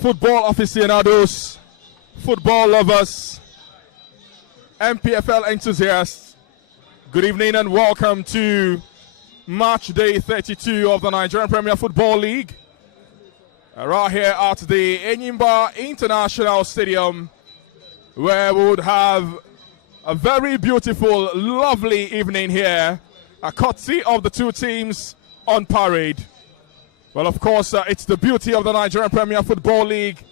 football aficionados, football lovers, NPFL enthusiasts, good evening and welcome to Matchday 32 of the Nigerian Premier Football League. Right here at the Enyimba International Stadium, where we would have a very beautiful, lovely evening here, a courtesy of the two teams on parade. Well, of course, it's the beauty of the Nigerian Premier Football League.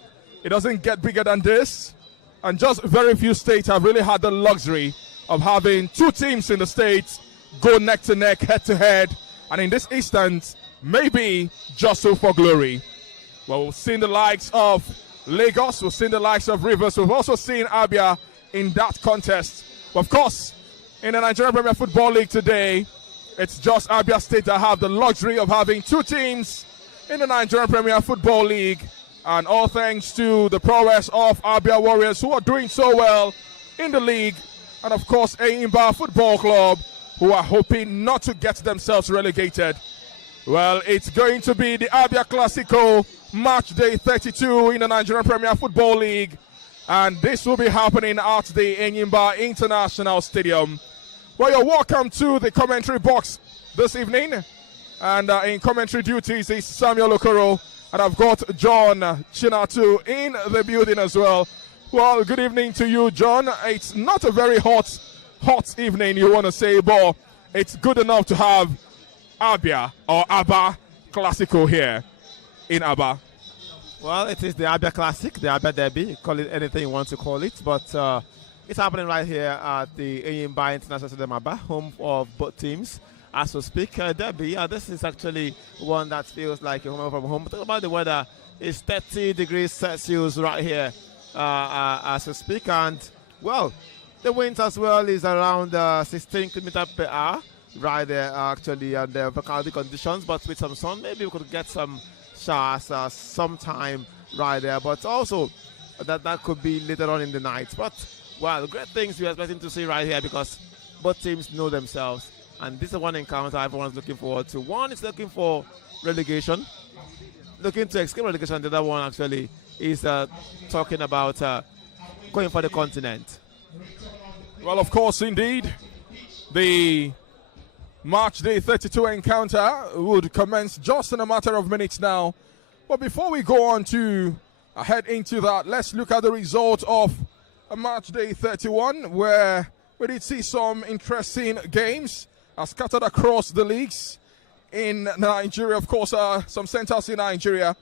It doesn't get bigger than this. And just very few states have really had the luxury of having two teams in the states go neck to neck, head to head. And in this instance, maybe just so for glory. Well, we've seen the likes of Lagos, we've seen the likes of Rivers, we've also seen Abia in that contest. But of course, in the Nigerian Premier Football League today, it's just Abia State that have the luxury of having two teams in the Nigerian Premier Football League, and all thanks to the prowess of Abia Warriors, who are doing so well in the league, and of course Enyimba Football Club, who are hoping not to get themselves relegated. Well, it's going to be the Abia Classico Matchday 32 in the Nigerian Premier Football League, and this will be happening at the Enyimba International Stadium. Well, you're welcome to the commentary box this evening. And in commentary duties is Samuel Okoro, and I've got John Chinatu in the building as well. Well, good evening to you, John. It's not a very hot evening, you want to say, but it's good enough to have Abia or Abba Classico here in Abba. Well, it is the Abia Classic, the Abia Derby. Call it anything you want to call it, but it's happening right here at the Enyimba International Stadium, Abba, home of both teams. As we speak, Derby, this is actually one that feels like a home from home. But talk about the weather, it's 30 degrees Celsius right here as we speak. And, well, the wind as well is around 16 kilometers per hour right there, actually, and the cloudy conditions. But with some sun, maybe we could get some showers sometime right there. But also, that could be later on in the night. But, well, great things we're expecting to see right here because both teams know themselves. And this is one encounter everyone's looking forward to. One is looking for relegation, looking to escape relegation. The other one actually is talking about going for the continent. Well, of course, indeed, the Matchday 32 encounter would commence just in a matter of minutes now. But before we go on to head into that, let's look at the result of Matchday 31, where we did see some interesting games scattered across the leagues in Nigeria. Of course, some centers in Nigeria.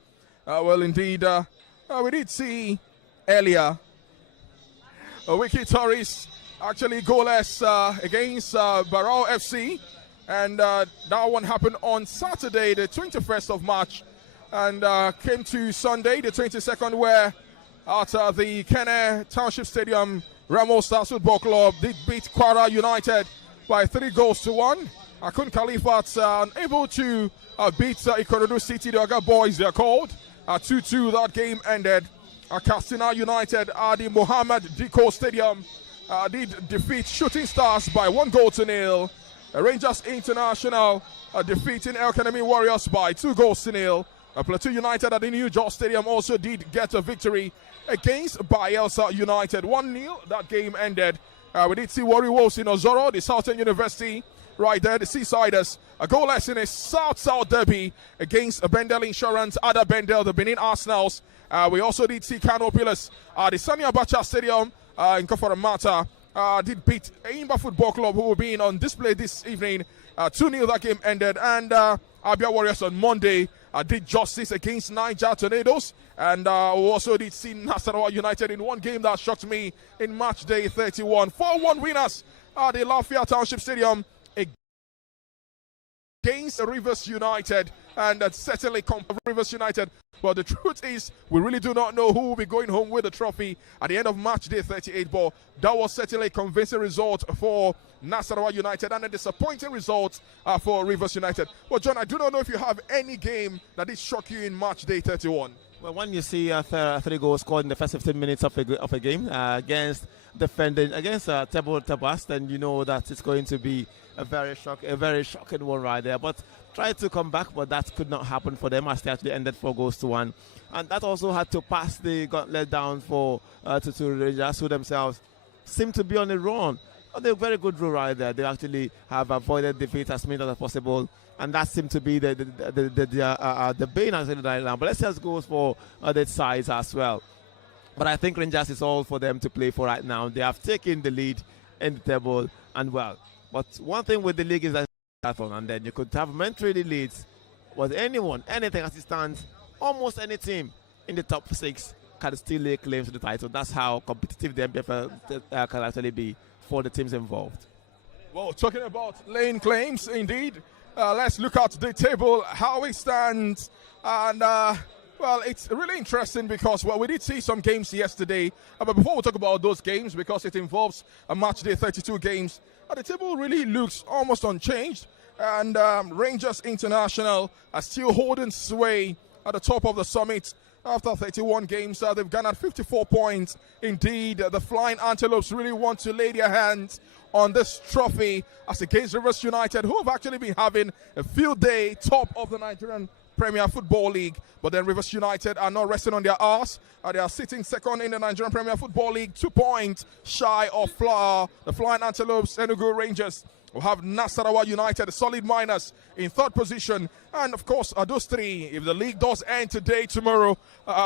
Well, indeed, we did see earlier Wiki Torres actually goalless against Barao FC, and that one happened on Saturday, the 21st of March, and came to Sunday, the 22nd, where at the Kene Township Stadium, Ramos Stars Football Club did beat Kwara United by 3-1. Akun Khalifat unable to beat Ikorodu City, the Aga Boys, they're called. 2-2, that game ended. Castina United at the Mohammed Diko Stadium did defeat Shooting Stars by 1-0. Rangers International defeating El Kanemi Warriors by 2-0. Plateau United at the New York Stadium also did get a victory against Bayelsa United. 1-0, that game ended. We did see Warri Wolves in Ozoro, the Southern University, right there, the Seasiders. A goalless in a South-South derby against Bendel Insurance, Ada Bendel, the Benin Arsenals. We also did see Kano Pillars, the Sani Abacha Stadium in Koforamata. Did beat Enyimba Football Club, who will be on display this evening. 2-0, that game ended. And Abia Warriors on Monday did justice against Niger Tornadoes. And we also did see Nasarawa United in one game that shocked me in Matchday 31. 4-1 winners at the Lafayette Township Stadium against Rivers United. And that certainly Rivers United. But the truth is, we really do not know who will be going home with the trophy at the end of Matchday 38. But that was certainly a convincing result for Nasarawa United and a disappointing result for Rivers United. Well, John, I do not know if you have any game that did shock you in Matchday 31. Well, when you see 3 goals scored in the first 15 minutes of a game against table Tabas, then you know that it's going to be a very shocking one right there. But tried to come back, but that could not happen for them as they actually ended 4-1, and that also had to pass the gauntlet down for to Rangers, who themselves seem to be on a run. They're a very good rule right there. They actually have avoided defeat as many as possible, and that seemed to be the bane actually right now. But let's just go for other sides as well. But I think Rangers is all for them to play for right now. They have taken the lead in the table, and well. But one thing with the league is that and then you could have momentarily leads. But anything as it stands, almost any team in the top 6 can still lay claims to the title. That's how competitive the NPFL can actually be for the teams involved. Well, talking about laying claims, indeed, let's look at the table, how it stands. And, well, it's really interesting because, well, we did see some games yesterday. But before we talk about those games, because it involves a match day, 32 games, the table really looks almost unchanged. And Rangers International are still holding sway at the top of the summit. After 31 games, they've garnered 54 points. Indeed, the Flying Antelopes really want to lay their hands on this trophy as against Rivers United, who have actually been having a field day, top of the Nigerian Premier Football League. But then Rivers United are not resting on their arse. They are sitting second in the Nigerian Premier Football League, 2 points shy of the Flying Antelopes. Enugu Rangers will have Nasarawa United, solid miners, in 3rd position. And of course, those 3, if the league does end today, tomorrow,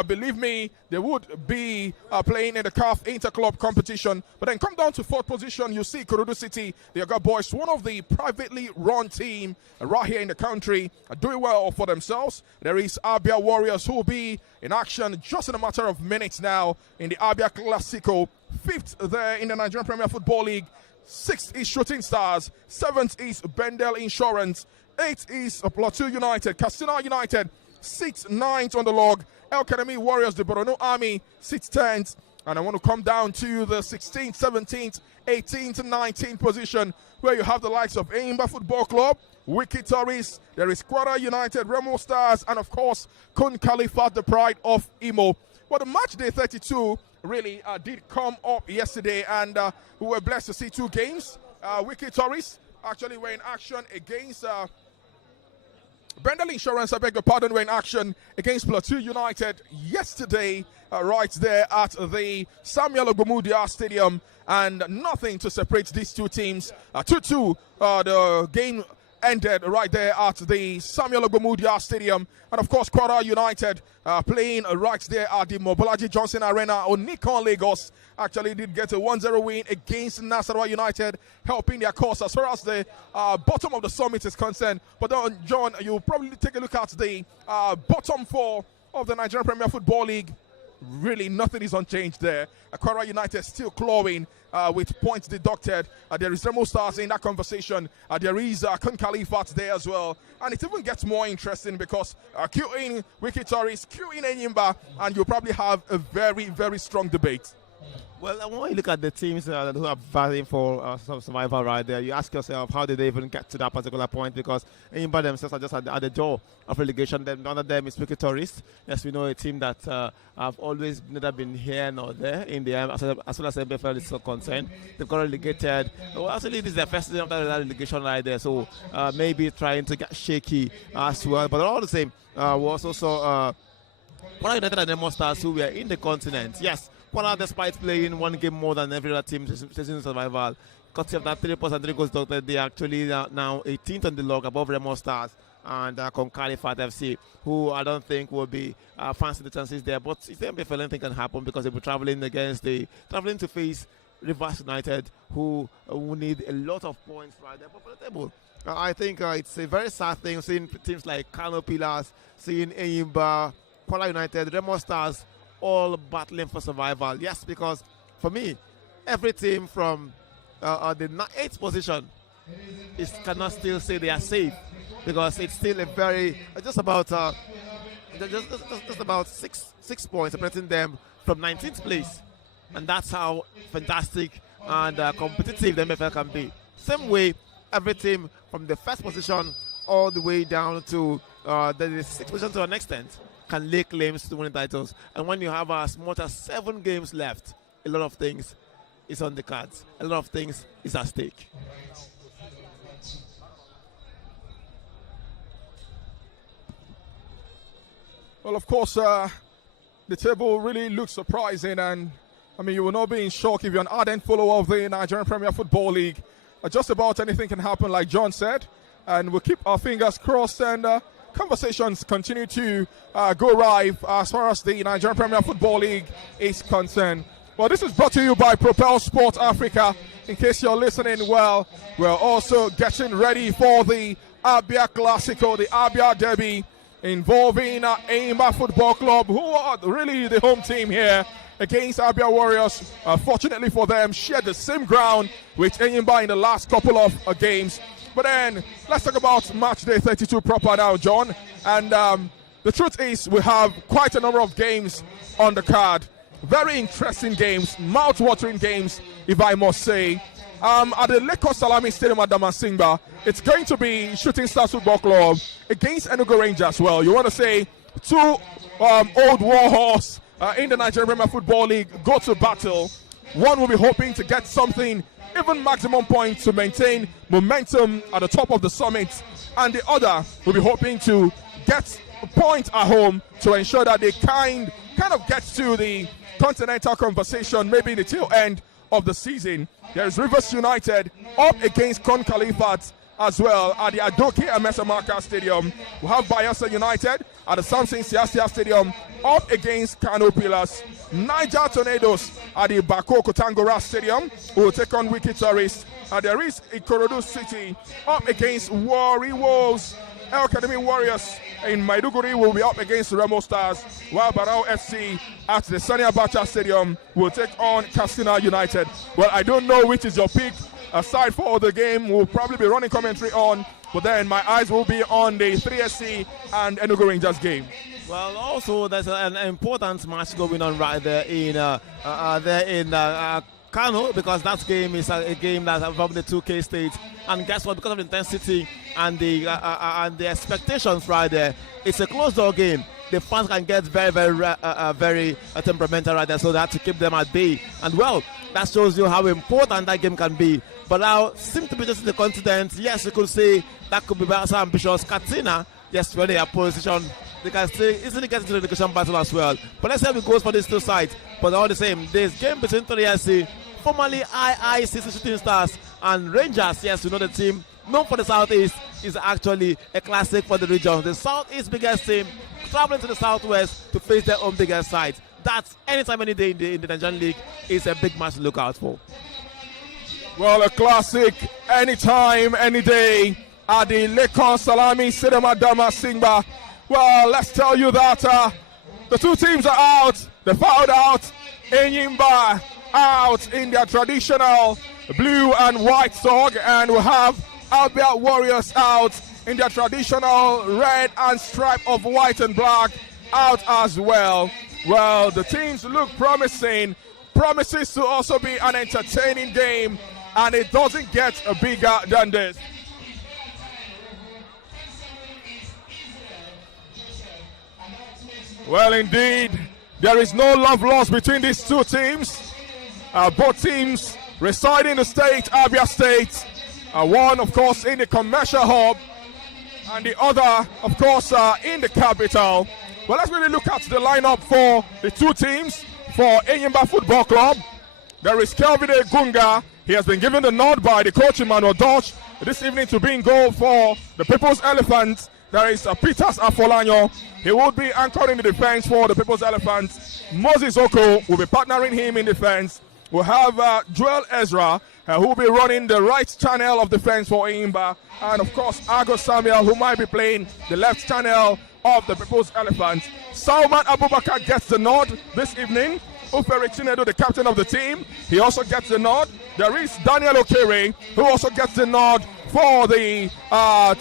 believe me, they would be playing in the CAF Interclub competition. But then come down to 4th position, you see Kurudu City, the Oga Boys, one of the privately run team right here in the country, are doing well for themselves. There is Abia Warriors, who will be in action just in a matter of minutes now in the Abia Classico. 5th there in the Nigerian Premier Football League. 6th is Shooting Stars, 7th is Bendel Insurance, 8th is Plateau United, Castina United, 6th, 9th on the log, El Academy Warriors, the Borno Army, 6th, 10th, and I want to come down to the 16th, 17th, 18th, 19th position, where you have the likes of Enyimba Football Club, Wiki Tourists, there is Quara United, Remo Stars, and of course, Kun Khalifat, the pride of Imo. Well, the match day 32 really did come up yesterday, and we were blessed to see 2 games. Wiki Tourists actually were in action against Bendel Insurance, I beg your pardon, were in action against Plateau United yesterday, right there at the Samuel Ogbomudia Stadium, and nothing to separate these 2 teams. 2-2, the game ended right there at the Samuel Ogbomudia Stadium. And of course, Quara United playing right there at the Mobolaji Johnson Arena on Nikon Lagos actually did get a 1-0 win against Nasarawa United, helping their cause as far as the bottom of the summit is concerned. But John, you'll probably take a look at the bottom 4 of the Nigerian Premier Football League. Really, nothing is unchanged there. Quara United still clawing with points deducted. There is Remo Stars in that conversation. There is Kun Khalifat there as well. And it even gets more interesting because queuing Wiki Tourists, queuing Enyimba, and you'll probably have a very, very strong debate. Well, when you look at the teams who are vying for some survival right there, you ask yourself, how did they even get to that particular point? Because Enyimba themselves are just at the door of relegation. Then none of them is Wiki Tourists. Yes, we know a team that have always neither been here nor there in the as well as NPFL is concerned. They've got relegated. Well, actually, this is their first season after that relegation right there, so maybe trying to get shaky as well. But all the same, we also saw United and Remo Stars, who were in the continent. Yes. Despite playing 1 game more than every other team chasing survival, courtesy of that 3 points and 3 goals, they actually now 18th on the log above Remo Stars and Khalifat FC, who I don't think will be fancy the chances there. But if anything can happen, because they'll be traveling to face Rivers United, who need a lot of points right there for the table. I think it's a very sad thing seeing teams like Kano Pillars, seeing Enyimba, Quara United, Remo Stars, all battling for survival. Yes, because for me, every team from the 8th position cannot still say they are safe, because it's still a very just about 6 points separating them from 19th place, and that's how fantastic and competitive the MFL can be. Same way, every team from the 1st position all the way down to the 6th position to an extent can lay claims to winning titles. And when you have as much as 7 games left, a lot of things is on the cards. A lot of things is at stake. Well, of course, the table really looks surprising, and I mean, you will not be in shock if you're an ardent follower of the Nigerian Premier Football League. Just about anything can happen, like John said, and we'll keep our fingers crossed, and conversations continue to go live as far as the Nigerian Premier Football League is concerned. Well, this is brought to you by Propel Sport Africa. In case you're listening, well, we're also getting ready for the Abia Classico, the Abia Derby, involving Enyimba Football Club, who are really the home team here against Abia Warriors. Fortunately for them, shared the same ground with Enyimba in the last couple of games. But then, let's talk about Matchday 32 proper now, John. And the truth is, we have quite a number of games on the card. Very interesting games, mouth-watering games, if I must say. At the Lagos Salami Stadium at Damasinga, it's going to be Shooting Stars Football Club against Enugu Rangers. Well, you want to say 2 old warhorse in the Nigerian Premier Football League go to battle. One will be hoping to get something, even maximum points, to maintain momentum at the top of the summit, and the other will be hoping to get a point at home to ensure that they kind of get to the continental conversation, maybe the tail end of the season. There is Rivers United up against Con Califat as well at the Adoke Amesamaka Stadium. We have Bayelsa United at the Samson Siasia Stadium up against Kano Pillars. Niger Tornadoes at the Bako Kotangora Stadium will take on Wiki Tourists. And there is Ikorodu City up against Warri Wolves. El Academy Warriors in Maiduguri will be up against Remo Stars, while Barao FC at the Sani Abacha Stadium will take on Castina United. Well, I don't know which is your pick. Aside for the game, we'll probably be running commentary on, but then my eyes will be on the 3SC and Enugu Rangers game. Well, also there's an important match going on right there in Kano, because that game is a game that's involving the 2K states. And guess what? Because of the intensity and the expectations right there, it's a closed-door game. The fans can get very temperamental right there, so they have to keep them at bay. And well, that shows you how important that game can be. But now, seems to be just in the continent. Yes, you could say that could be so ambitious. Katsina, yes, when they are positioned, they can still easily get into the relegation battle as well. But let's see how it goes for these two sides. But all the same, this game between 3SC, formerly IICC Shooting Stars, and Rangers, yes, you know the team known for the Southeast, is actually a classic for the region. The Southeast biggest team traveling to the Southwest to face their own biggest side. That's anytime, any day in the Nigerian League is a big match to look out for. Well, a classic anytime, any day at the Lagos Salami Stadium at Damasinga. Well, let's tell you that the two teams are out. They fouled out. Enyimba out in their traditional blue and white sock, and we have Abia Warriors out in their traditional red and stripe of white and black out as well. Well, the teams look promising. Promises to also be an entertaining game, and it doesn't get bigger than this. Well, indeed, there is no love lost between these two teams. Both teams reside in the state, Abia State. One, of course, in the commercial hub, and the other, of course, in the capital. Well, let's really look at the lineup for the two teams. For Enyimba Football Club, there is Kelvin Gunga. He has been given the nod by the coach Emmanuel Dodge this evening to be in goal for the People's Elephants. There is Peters Afolanyo. He will be anchoring the defense for the People's Elephants. Moses Oko will be partnering him in defense. We'll have Joel Ezra, who will be running the right channel of defense for Enyimba. And of course, Argo Samuel, who might be playing the left channel of the People's Elephants. Salman Abubakar gets the nod this evening. Ufere Chinedu, the captain of the team, he also gets the nod. There is Daniel Okere, who also gets the nod for the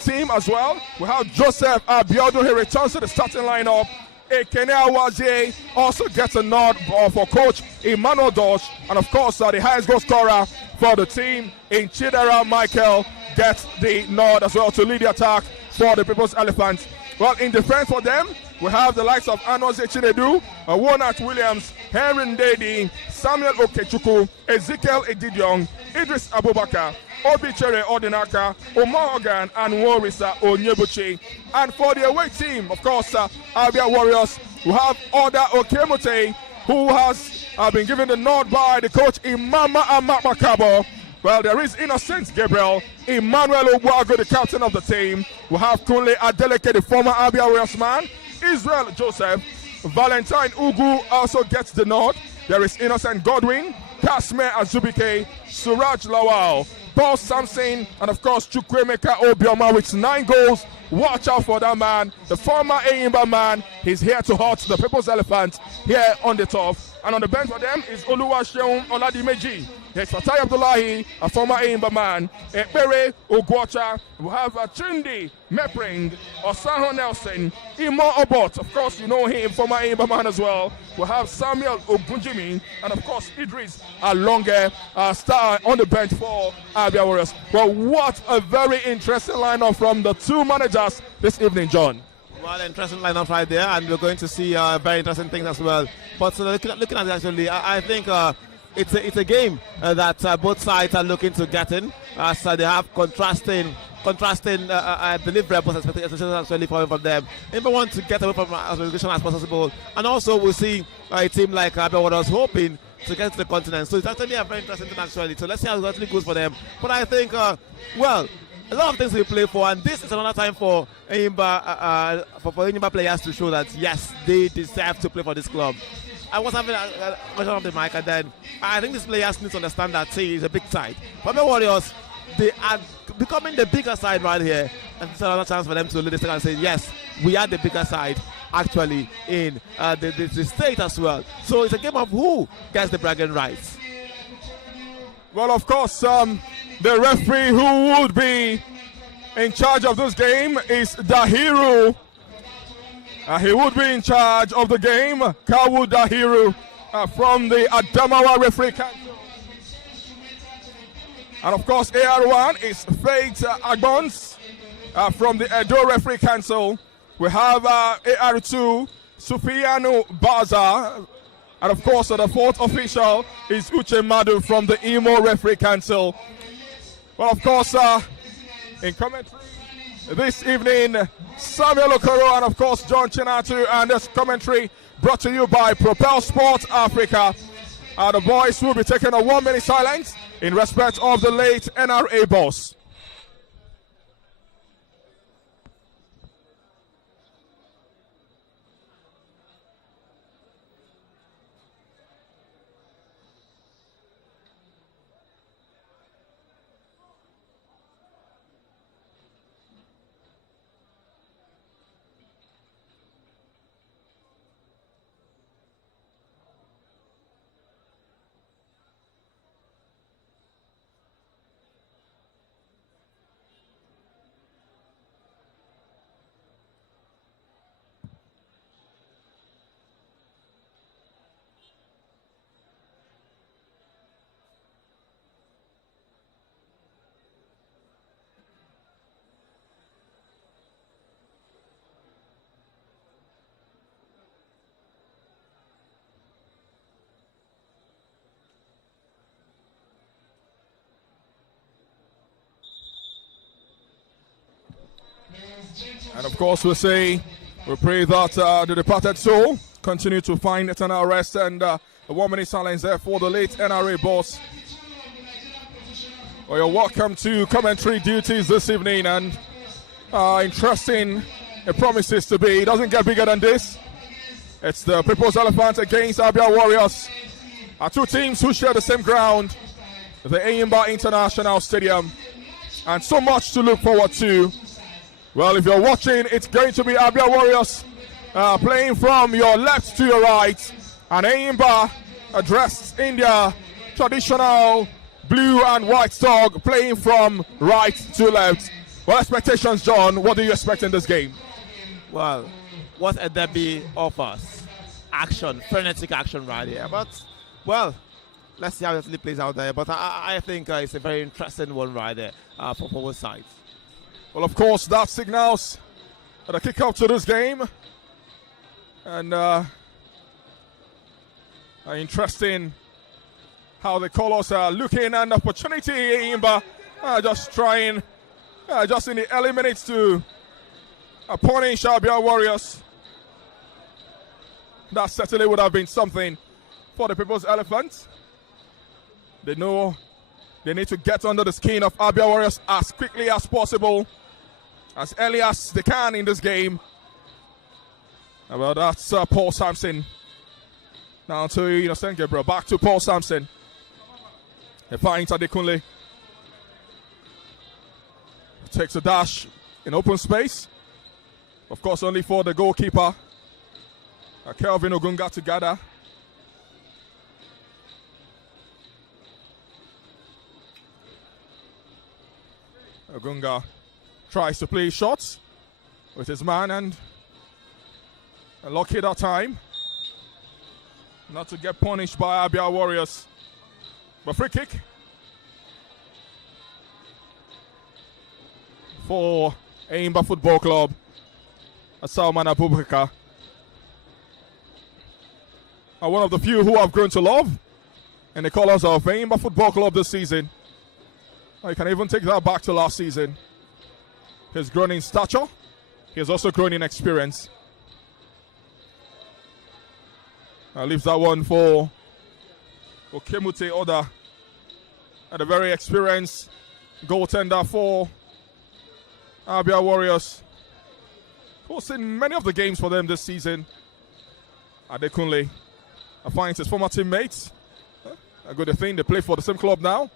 team as well. We have Joseph Abiodun, he returns to the starting lineup. Ekene Awaje also gets a nod for coach Emmanuel Dodge. And of course, the highest goal scorer for the team in Chidera Michael gets the nod as well to lead the attack for the People's Elephants. Well, in defense for them, we have the likes of Anoze Chinedu, Wonat Williams, Henry Ndedi, Samuel Okechukwu, Ezekiel Edidiong, Idris Abubakar, Obichere Ordinaka, Omar Ogan, and Warisa Onyebuchi. And for the away team, of course, Abia Warriors, we have Oda Okemote, who has been given the nod by the coach Imama Amakmakabo. Well, there is Innocent Gabriel, Emmanuel Ogwago, the captain of the team. We have Kunle Adeleke, the former Abia Warriors man. Israel Joseph, Valentine Ugu also gets the nod. There is Innocent Godwin, Kasme Azubike, Suraj Lawal, Paul Sampson, and of course Chukwemeka Obioma with 9 goals. Watch out for that man, the former Enyimba man. He's here to hurt the People's Elephant here on the top. And on the bench for them is Oluwaseun Oladimeji. There's Fatai Abdullahi, a former Enyimba man. Ekpere Ogwacha. We have Chindi Mepring, Osaho Nelson, Imo Obot. Of course, you know him, former Enyimba man as well. We have Samuel Ogunjimi, and of course Idris Alonge, star on the bench for Abia Warriors. Well, what a very interesting lineup from the 2 managers this evening, John. Well, interesting lineup right there, and we're going to see very interesting things as well. But looking at it, actually, I think it's a game that both sides are looking to get in. So they have contrasting deliverables, especially actually from them. They want to get away from as relegation as possible, and also we'll see a team like Abia Warriors hoping to get to the continent. So it's actually a very interesting thing actually. So let's see how it actually goes for them. But I think, well, a lot of things we play for, and this is another time for Enyimba, for Enyimba players to show that yes, they deserve to play for this club. I was having a question of the mic, and then I think these players need to understand that say is a big side. For the Warriors, they are becoming the bigger side right here, and it's another chance for them to listen and say yes, we are the bigger side actually in the state as well. So it's a game of who gets the bragging rights. Well, of course, the referee who would be in charge of this game is Dahiru. He would be in charge of the game, Kawu Dahiru, from the Adamawa Referee Council. And of course, AR1 is Faith Agbons from the Edo Referee Council. We have AR2, Sufiano Baza. And of course, the 4th official is Uche Madu from the Imo Referee Council. Well, of course, in commentary this evening, Samuel Okoro and of course John Chinatu, and this commentary brought to you by Propel Sports Africa. The boys will be taking a 1-minute silence in respect of the late NRA boss. And of course, we pray that the departed soul continue to find eternal rest, and a 1-minute silence there for the late NRA boss. Well, you're welcome to commentary duties this evening, and interesting it promises to be. It doesn't get bigger than this. It's the People's Elephant against Abia Warriors. Our 2 teams who share the same ground, the Enyimba International Stadium, and so much to look forward to. Well, if you're watching, it's going to be Abia Warriors playing from your left to your right, and Enyimba dressed in their traditional blue and white dog playing from right to left. Well, expectations, John, what do you expect in this game? Well, what a derby offers. Action, frenetic action right here. But, well, let's see how it really plays out there. But I think it's a very interesting one right there for both sides. Well, of course, that signals The kickoff to this game. And interesting how the colours are looking, and opportunity. Enyimba just trying, just in the early minutes to punish Abia Warriors. That certainly would have been something for the People's Elephants. They know they need to get under the skin of Abia Warriors as quickly as possible, as early as they can in this game. Well, that's Paul Sampson. Now to Innocent Gabriel. Back to Paul Sampson. He finds Adekunle. Takes a dash in open space. Of course, only for the goalkeeper. Kelvin Ogunga to gather. Ogunga tries to play shots with his man and lucky that time not to get punished by Abia Warriors. But free kick for Enyimba Football Club. Salman Abubakar. One of the few who have grown to love in the colours of Enyimba Football Club this season. You can even take that back to last season. He's grown in stature. He has also grown in experience. Leaves that one for Okemute Oda, and a very experienced goaltender for Abia Warriors. Who's seen many of the games for them this season. Adekunle finds his former teammates. A good thing, they play for the same club now.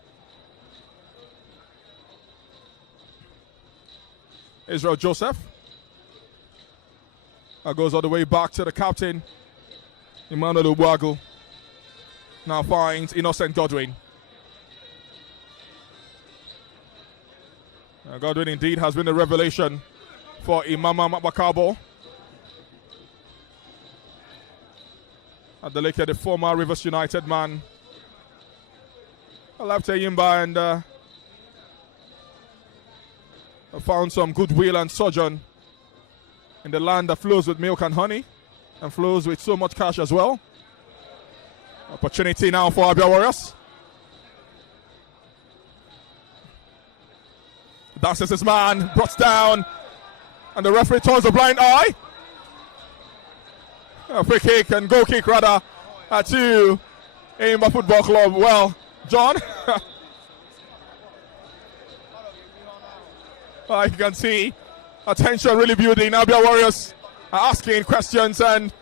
Israel Joseph goes all the way back to the captain, Emmanuel Ubuagu. Now finds Innocent Godwin. Godwin indeed has been a revelation for Imama Mabakabo. Adeleke, the former Rivers United man, left Enyimba and found some goodwill and sojourn in the land that flows with milk and honey and flows with so much cash as well. Opportunity now for Abia Warriors. Dances his man, brought down, and the referee turns a blind eye. A free kick and goal kick rather to Enyimba Football Club. Well, John, you can see attention really building. Abia Warriors are asking questions, and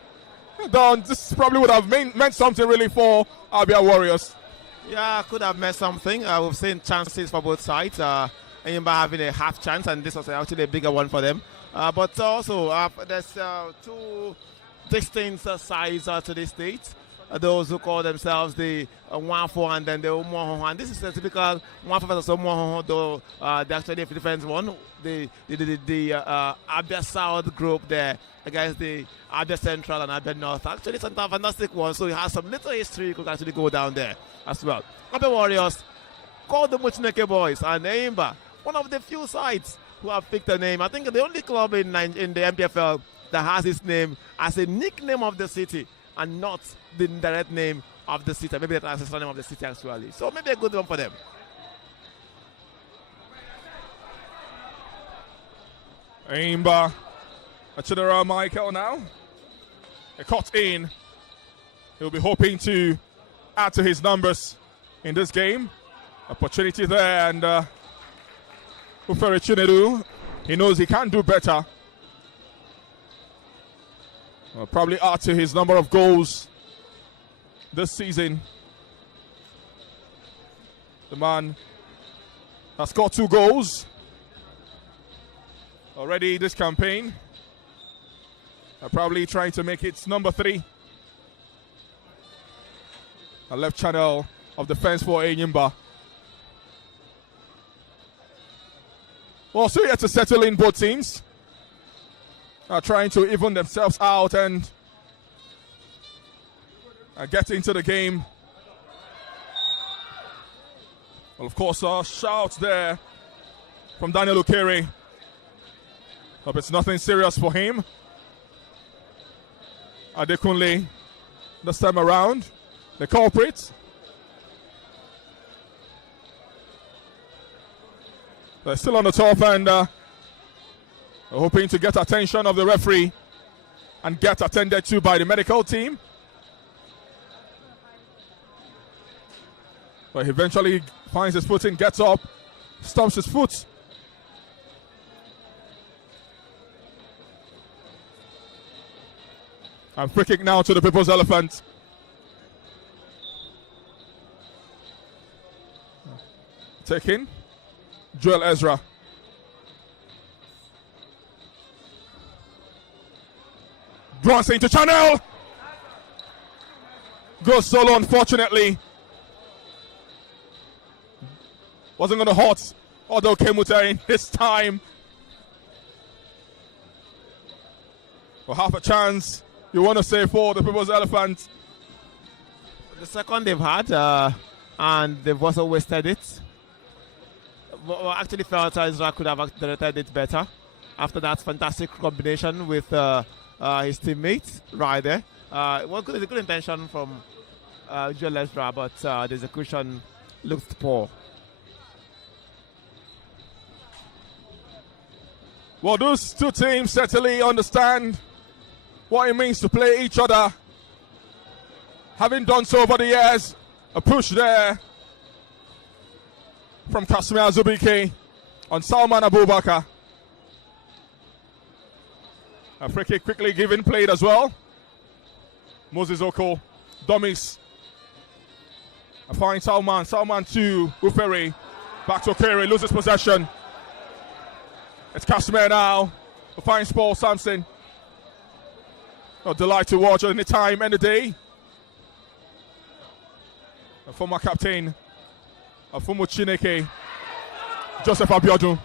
this probably would have meant something really for Abia Warriors. Yeah, could have meant something. We've seen chances for both sides. Enyimba having a half chance, and this was actually a bigger one for them. But also, there's two distinct sides to the state. Those who call themselves the 1-4 and then the Omoho. And this is a typical 1-4 versus Omoho, though they actually have a different one. The Abia South group there against the Abia Central and Abia North. Actually, it's a fantastic one, so it has some little history. You could actually go down there as well. Abia Warriors called the Muchineke Boys, and Enyimba, one of the few sides who have picked a name. I think the only club in the NPFL that has its name as a nickname of the city and not the direct name of the city. Maybe that's the name of the city actually. So maybe a good one for them. Enyimba, Chidera Michael now. A cut in. He'll be hoping to add to his numbers in this game. Opportunity there, and Ufere Chinedu, he knows he can do better. Probably add to his number of goals this season. The man has scored 2 goals already this campaign. Probably trying to make it number 3. A left channel of defense for Enyimba. Also yet to settle in both teams. Trying to even themselves out and get into the game. Well, of course, a shout there from Daniel Ukere. Hope it's nothing serious for him. Adekunle, this time around, the culprit. They're still on the top and hoping to get attention of the referee and get attended to by the medical team. But he eventually finds his footing, gets up, stomps his foot. And free kick now to the People's Elephant. Taking Joel Ezra. Bronson to channel. Goes solo, unfortunately. Wasn't going to hurt, although Kemuta in this time. For half a chance, you want to say for the People's Elephant. The second they've had, and they've also wasted it. Well, actually felt Ezra could have directed it better after that fantastic combination with his teammates right there. It was a good intention from Joel Ezra, but the execution looked poor. Well, those two teams certainly understand what it means to play each other. Having done so over the years, a push there from Kasimir Zubike on Salman Abubakar. A free kick quickly given, played as well. Moses Oko, dummies. A fine Salman to Uferi. Back to Okere, loses possession. It's Kasimir now. A fine Paul Sampson. A delight to watch any time, any day. A former captain, Afumu Chineke, Joseph Abiodun.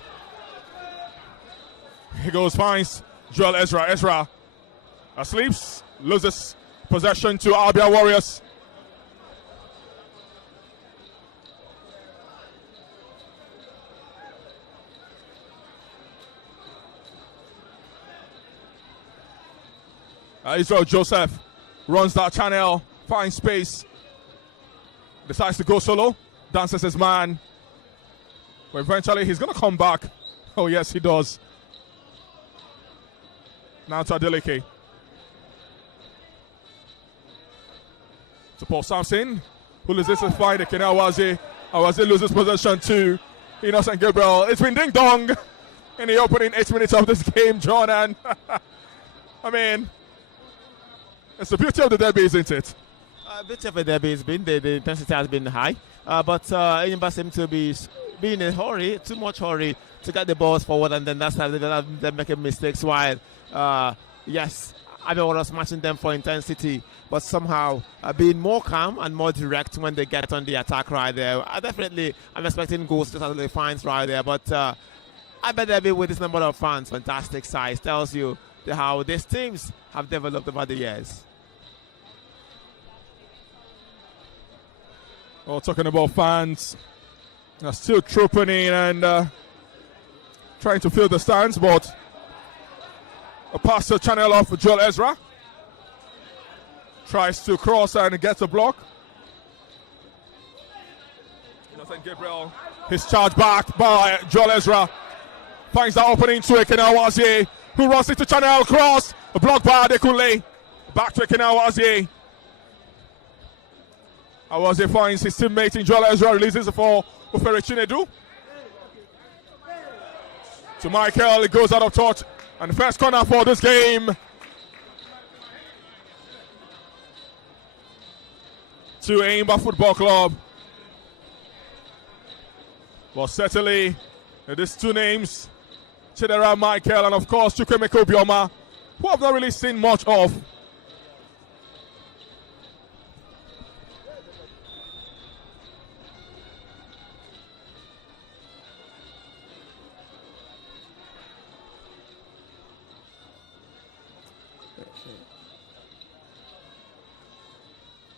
He goes, finds Joel Ezra. Ezra sleeps, loses possession to Abia Warriors. Israel Joseph runs that channel, finds space, decides to go solo, dances his man. But eventually he's going to come back. Oh, yes, he does. Now to Adeleke. To Paul Sampson, who loses his fight. Awaze loses possession to Innocent Gabriel. It's been ding-dong in the opening 8 minutes of this game, John. And I mean, it's the beauty of the derby, isn't it? Beauty of the derby has been, the intensity has been high. But Enyimba seems to be in a hurry, too much hurry to get the balls forward, and then that's how they're making mistakes. While, yes, Abia Warriors matching them for intensity, but somehow being more calm and more direct when they get on the attack right there. I'm expecting goals just as they find right there. But Abia derby with this number of fans, fantastic size, tells you how these teams have developed over the years. Well, talking about fans, they're still trooping in and trying to fill the stands, but a pass to channel off for Joel Ezra. Tries to cross and gets a block. Innocent Gabriel, his charge back by Joel Ezra. Finds the opening to Ekenawazie, who runs into channel, cross, a block by Adekunle. Back to Ekenawazie. Awazie finds his teammate in Joel Ezra, releases for Ufere Chinedu. To Michael, it goes out of touch. And first corner for this game. To Enyimba Football Club. Well, certainly, these two names, Chidera Michael and of course Chukwemeka Obioma, who I've not really seen much of.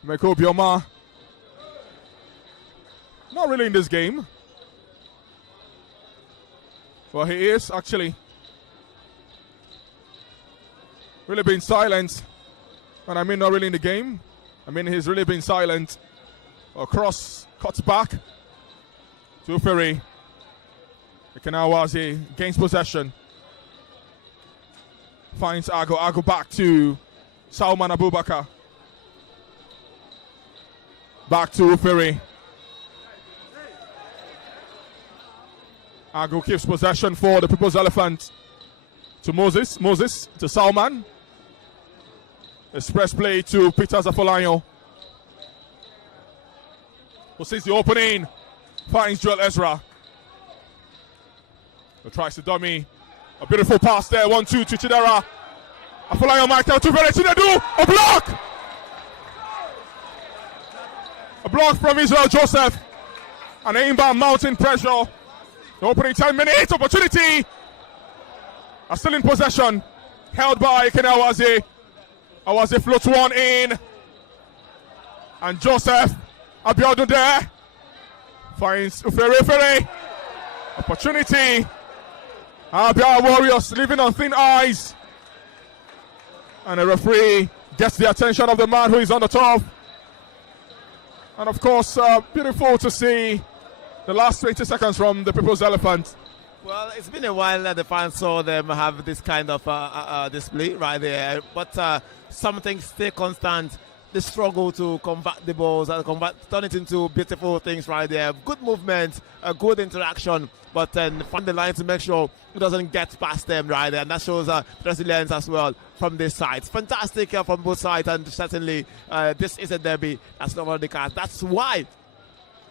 Meko Bioma, not really in this game. Well, he is actually. really been silent. And I mean not really in the game. I mean he's really been silent. Cross cuts back to Ufere. Ekenawazi gains possession. Finds Ago. Ago back to Salman Abubakar. Back to Ufere. Ago keeps possession for the People's Elephant to Moses. Moses to Salman. Express play to Peter Zafolayo. Who sees the opening. Finds Joel Ezra. Who tries to dummy. A beautiful pass there. 1-2 to Chidera. Afolayo Michael to Vere Chinedu. A block! A block from Israel Joseph. And Enyimba mounting pressure. The opening 10 minutes opportunity. Are still in possession. Held by Ekenawazi. Awazi floats one in. And Joseph Abiodun there. Finds Ufere. Opportunity. Abia Warriors living on thin ice. And the referee gets the attention of the man who is on the top. And of course, beautiful to see the last 20 seconds from the People's Elephant. Well, it's been a while that the fans saw them have this kind of display right there. But some things stay constant. The struggle to convert the balls, turn it into beautiful things right there. Good movement, a good interaction, but then find the line to make sure it doesn't get past them right there. And that shows resilience as well from this side. Fantastic from both sides, and certainly this is a derby. That's not one of the cards. That's why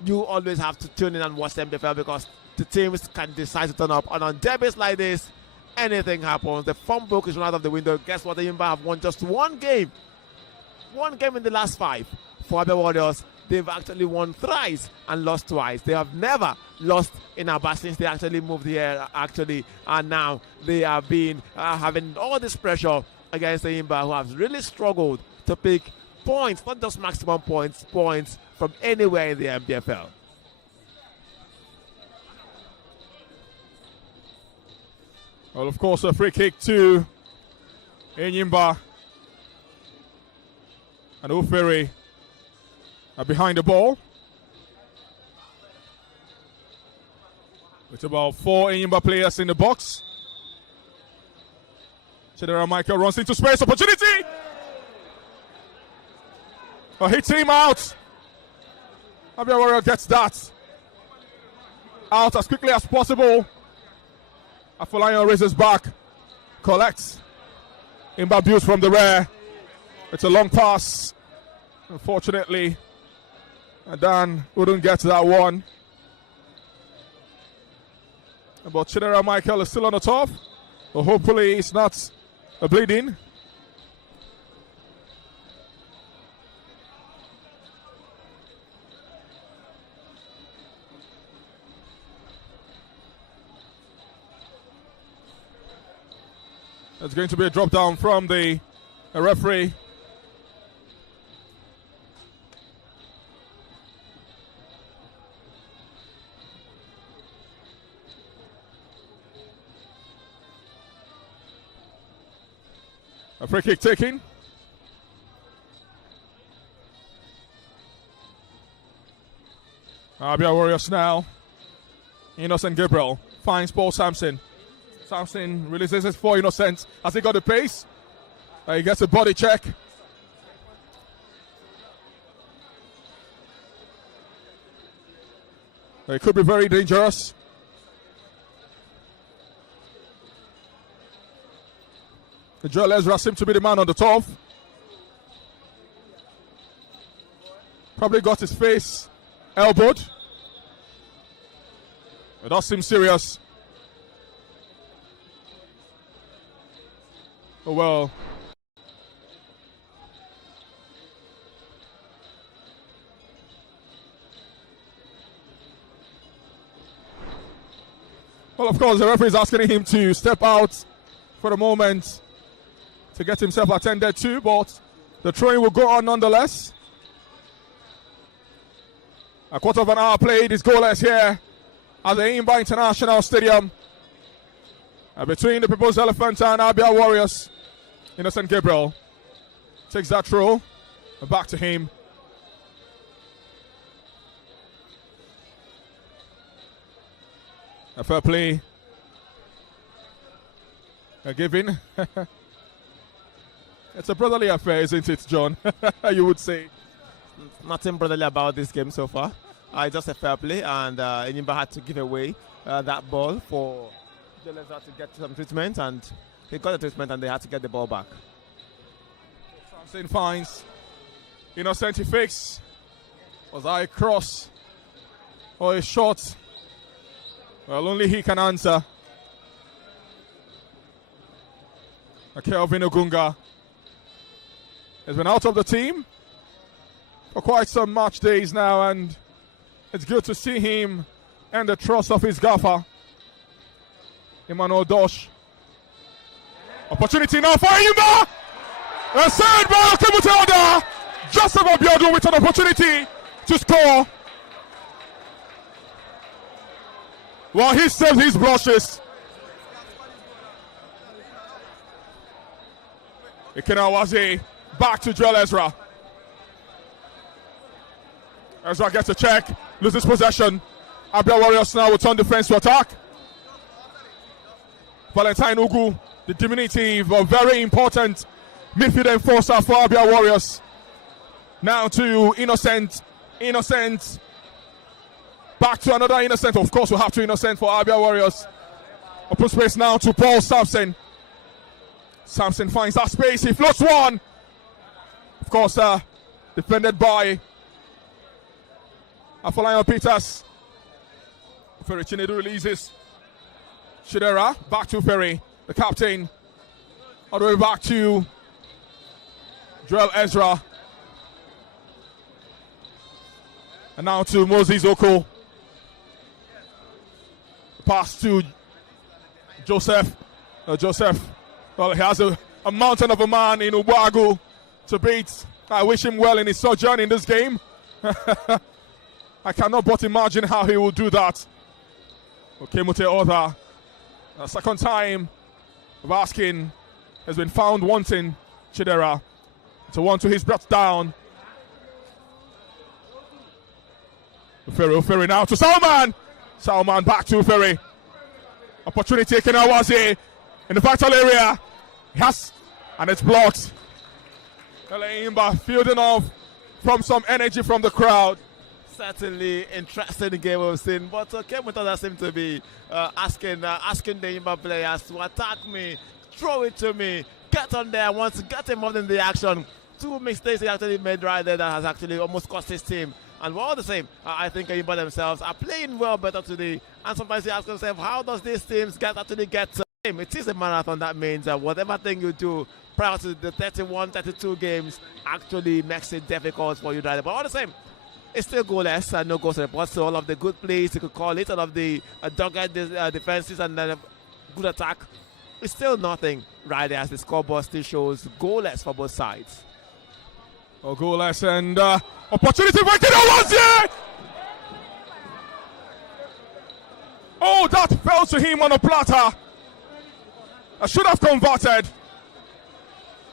you always have to tune in and watch NPFL, because the teams can decide to turn up. And on derbies like this, anything happens. The form book is run out of the window. Guess what? The Enyimba have won just one game. One game in the last 5 for Abia Warriors. They've actually won thrice and lost twice. They have never lost in Aba since they actually moved here, and now they have been having all this pressure against the Enyimba, who have really struggled to pick points, not just maximum points from anywhere in the NPFL. Well, of course, a free kick to Enyimba. And Ufere are behind the ball. With about 4 Enyimba players in the box. Chidera Michael runs into space. Opportunity! A hit team out. Abia Warrior gets that out as quickly as possible. Afolayan raises back. Collects. Enyimba builds from the rear. It's a long pass. Unfortunately, Dan wouldn't get that one. But Chidera Michael is still on the top. But hopefully it's not a bleeding. There's going to be a drop down from the referee. A free kick taken. Abia Warriors now. Innocent Gabriel finds Paul Sampson. Sampson releases it for Innocent. Has he got the pace? He gets a body check. It could be very dangerous. Joel Ezra seems to be the man on the top. Probably got his face elbowed. It does seem serious. Oh well. Well, of course, the referee is asking him to step out for the moment to get himself attended to, but the throwing will go on nonetheless. A quarter of an hour played is goalless here at the Enyimba International Stadium between the People's Elephant and Abia Warriors. Innocent Gabriel takes that throw. Back to him. A fair play. A giving. It's a brotherly affair, isn't it, John? You would say. Nothing brotherly about this game so far. It's just a fair play, and Enyimba had to give away that ball for the Lezard to get some treatment, and he got the treatment, and they had to get the ball back. Samson finds Innocent, he fakes. Was I a cross or a shot? Well, only he can answer. Kelvin Ogunga has been out of the team for quite some match days now, and it's good to see him and the trust of his gaffer, Emmanuel Dosh. Opportunity now for Enyimba! A side by Okemuteoda! Joseph Abiodun with an opportunity to score. Well, he saved his blushes. Ikenawaze back to Joel Ezra. Ezra gets a check, loses possession. Abia Warriors now will turn defense to attack. Valentine Ugu, the diminutive but very important midfield enforcer for Abia Warriors. Now to Innocent. Innocent. Back to another Innocent. Of course, we'll have to Innocent for Abia Warriors. Open space now to Paul Sampson. Sampson finds that space. He floats one. Of course, defended by Afolayan Peters. Ferry Chinedu releases. Chidera back to Ferry, the captain. All the way back to Joel Ezra. And now to Moses Oko. Pass to Joseph. Joseph, well, he has a mountain of a man in Ubagu to beat. I wish him well in his sojourn in this game. I cannot but imagine how he will do that. Okay, Mute Oda. A second time of asking has been found wanting Chidera. To one to his breath down. Ferry now to Salman. Salman back to Ferry. Opportunity taken Awazi in the vital area. Yes, and it's blocked. Enyimba fielding off from some energy from the crowd. Certainly interesting game we've seen, but Kemutada seemed to be asking the Enyimba players to attack me, throw it to me, get on there, want to get involved in the action. Two mistakes he actually made right there that has actually almost cost his team. And we're all the same. I think Enyimba themselves are playing well better today. And sometimes you ask yourself, how does these teams actually get to the game? It is a marathon. That means that whatever thing you do prior to the 31, 32 games actually makes it difficult for you. But all the same, it's still goalless and no goals report. So all of the good plays, you could call it, all of the dogged defenses and good attack, it's still nothing right there as the scoreboard still shows goalless for both sides. Oh, goalless and opportunity for Kinawazi! Oh, that fell to him on a platter. I should have converted.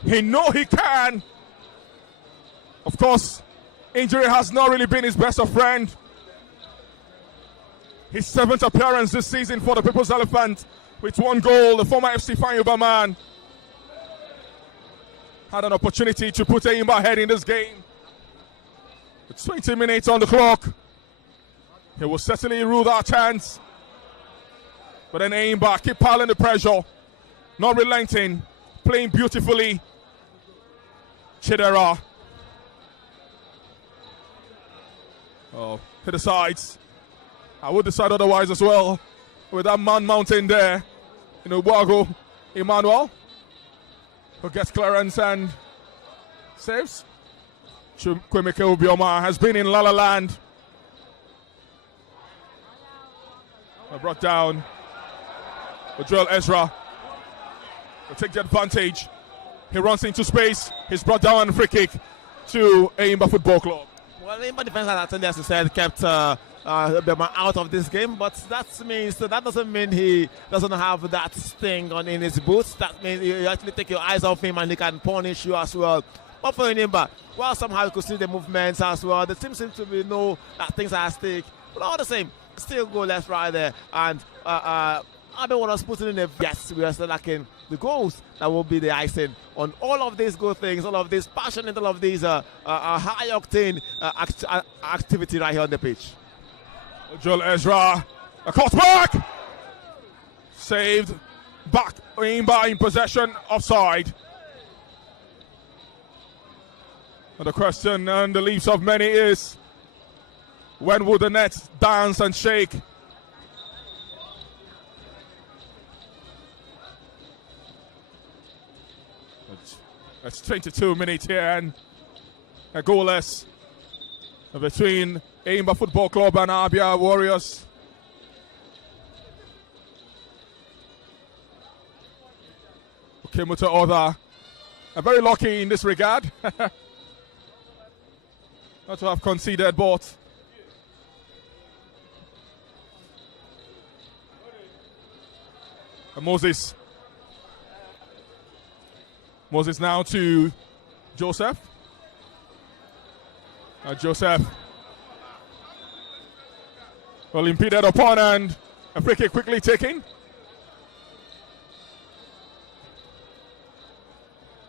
He know he can. Of course, injury has not really been his best of friend. His 7th appearance this season for the People's Elephant with 1 goal. The former FC Fanyuba man had an opportunity to put Enyimba ahead in this game. With 20 minutes on the clock, he will certainly rule that chance. But then Enyimba keep piling the pressure, not relenting, playing beautifully. Chidera. Oh, to the sides. I would decide otherwise as well. With that man mountain there in Ubago, Emmanuel, who gets clearance and saves. Chukwemeke Obioma has been in La La Land. Brought down with Joel Ezra. Will take the advantage. He runs into space. He's brought down a free kick to Enyimba Football Club. Well, Enyimba defense, as you said, kept Bema out of this game, but that doesn't mean he doesn't have that sting in his boots. That means you actually take your eyes off him and he can punish you as well. But for Enyimba, well, somehow you could see the movements as well. The team seems to know that things are at stake, but all the same, still go left, right there, and Abia Warriors putting in a yes, we are still lacking the goals that will be the icing on all of these good things, all of this passion, and all of these high octane activity right here on the pitch. Joel Ezra, a cut back, saved, back Enyimba in possession, offside. And the question on the lips of many is, when will the net dance and shake? It's 22 minutes here and a goalless between Enyimba Football Club and Abia Warriors. Kemuto Oda, very lucky in this regard. Not to have conceded, but Moses now to Joseph. Joseph, well, impeded upon, and a free kick quickly taken.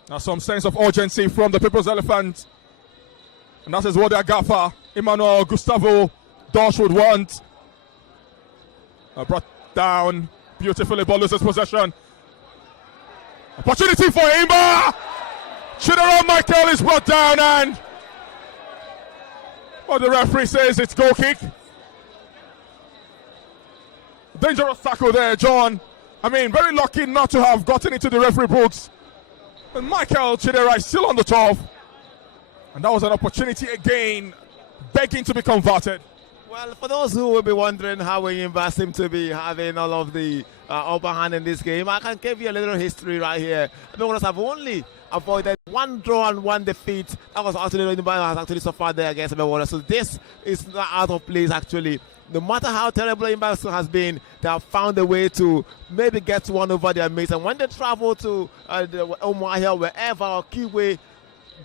Now some sense of urgency from the People's Elephant, and that is what their gaffer Emmanuel Gustavo Dosh would want. Brought down beautifully, but loses possession. Opportunity for Enyimba. Chidera Michael is brought down, and what the referee says, it's goal kick. Dangerous tackle there, John. I mean, very lucky not to have gotten into the referee books. And Michael Chidera is still on the top. And that was an opportunity again, begging to be converted. Well, for those who will be wondering how Enyimba seem to be having all of the upper hand in this game, I can give you a little history right here. The Warriors have only avoided one draw and one defeat. That was actually Enyimba has actually suffered there against the Warriors. So this is not out of place actually. No matter how terrible Enyimba has been, they have found a way to maybe get one over their mates. And when they travel to Umuahia, wherever, or Kiwe,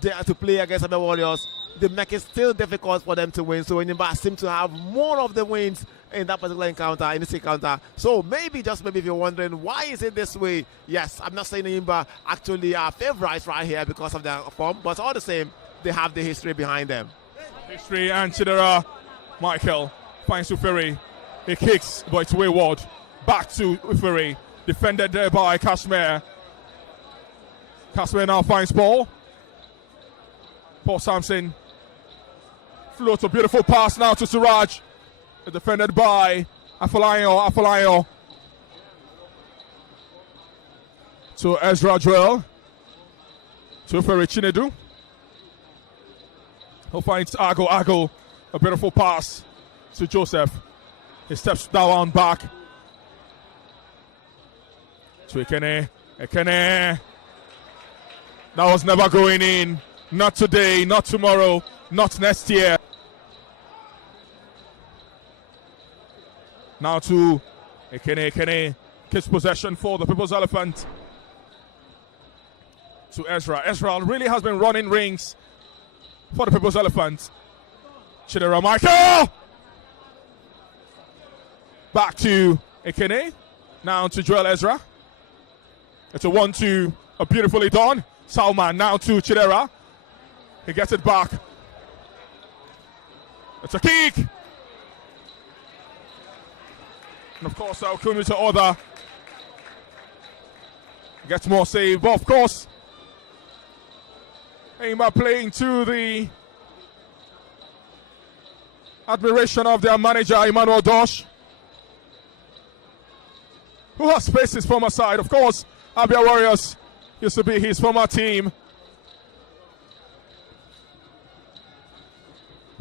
they are to play against the Warriors, they make it still difficult for them to win. So Enyimba seem to have more of the wins in that particular encounter, in this encounter. So maybe, just maybe, if you're wondering why is it this way, yes, I'm not saying Enyimba actually are favorites right here because of their form, but all the same, they have the history behind them. History, and Chidera Michael finds Ufere. He kicks, but it's wayward. Back to Ufere. Defended there by Kashmir. Kashmir now finds Paul. Paul Sampson. Floats a beautiful pass now to Suraj. Defended by Afolayo. To Ezra Joel. To Ufere Chinedu. Who finds Ago. A beautiful pass to Joseph. He steps down back to Ekene. That was never going in. Not today, not tomorrow, not next year. Now to Ekene. Keeps possession for the People's Elephant. To Ezra. Ezra really has been running rings for the People's Elephant. Chidera Michael! Back to Ekene. Now to Joel Ezra. It's a 1-2. Beautifully done. Salman now to Chidera. He gets it back. It's a kick. And of course, Kumi to Oda. Gets more save. But of course, Enyimba playing to the admiration of their manager, Emmanuel Dosh, who has faced his former side. Of course, Abia Warriors used to be his former team.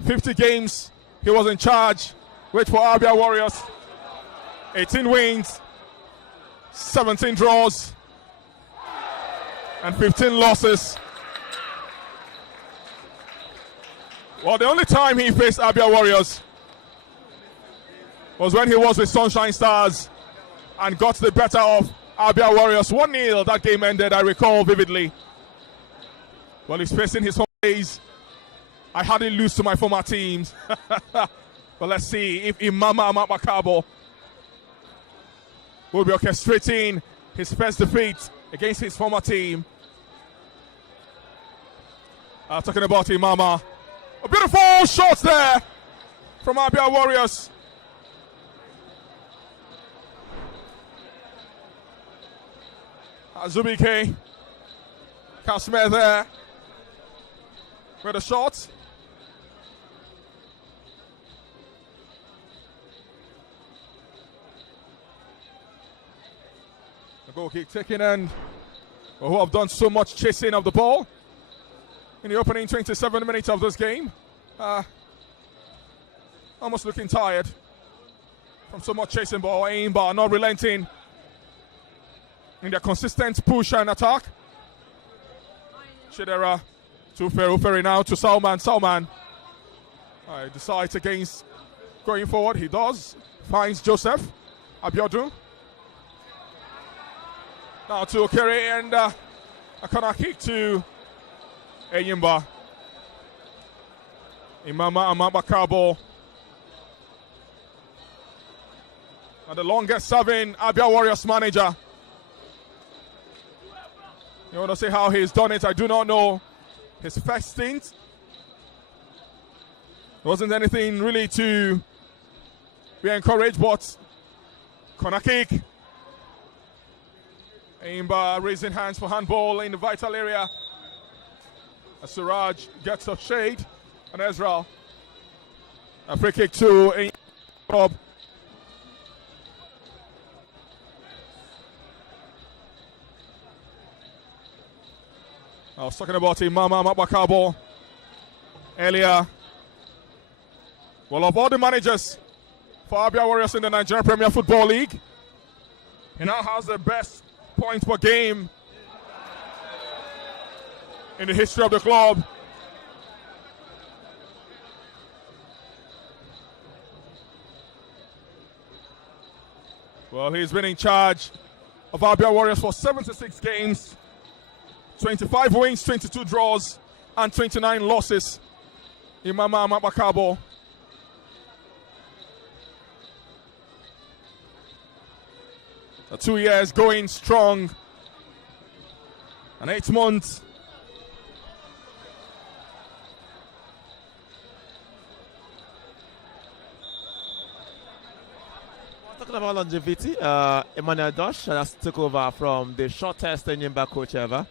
50 games he was in charge. Wait for Abia Warriors. 18 wins, 17 draws, and 15 losses. Well, the only time he faced Abia Warriors was when he was with Sunshine Stars and got the better of Abia Warriors. 1-0, that game ended, I recall vividly. Well, he's facing his home days. I hardly lose to my former teams. But let's see if Enyimba Makabo will be orchestrating his first defeat against his former team. Talking about Enyimba. A beautiful shot there from Abia Warriors. Azubike. Kasmer there with a shot. The goal kick taken, and who have done so much chasing of the ball in the opening 27 minutes of this game. Almost looking tired from so much chasing ball. Enyimba not relenting in their consistent push and attack. Chidera to Ferry now to Salman. Salman decides against going forward. He does. Finds Joseph Abiodun. Now to Okere, and a corner kick to Enyimba. Enyimba Makabo. And the longest serving Abia Warriors manager. You want to say how he's done it? I do not know. His first stint wasn't anything really to be encouraged, but corner kick. Enyimba raising hands for handball in the vital area. As Suraj gets a shade, and Ezra. A free kick to Enyimba. I was talking about Enyimba Makabo earlier. Well, of all the managers for Abia Warriors in the Nigerian Premier Football League, he now has the best points per game in the history of the club. Well, he's been in charge of Abia Warriors for 76 games. 25 wins, 22 draws, and 29 losses. Enyimba Makabo. The 2 years going strong. And 8 months. Talking about longevity, Emmanuel Dosh has took over from the shortest Enyimba coach ever,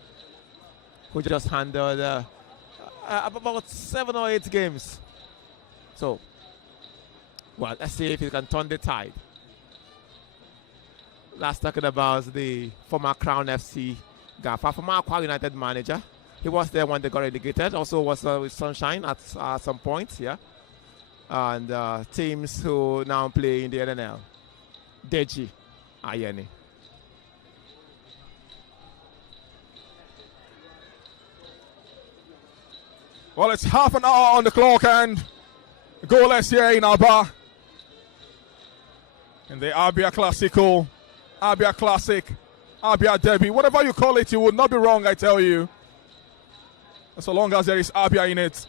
who just handled about 7 or 8 games. So, well, let's see if he can turn the tide. Last talking about the former Crown FC Gaffer, former Aqua United manager. He was there when they got relegated. Also was with Sunshine at some point, yeah. And teams who now play in the NNL. Deji Ayeni. Well, it's half an hour on the clock and goalless here in Aba. In the Abia Classical, Abia Classic, Abia Derby, whatever you call it, you would not be wrong, I tell you. So long as there is Abia in it.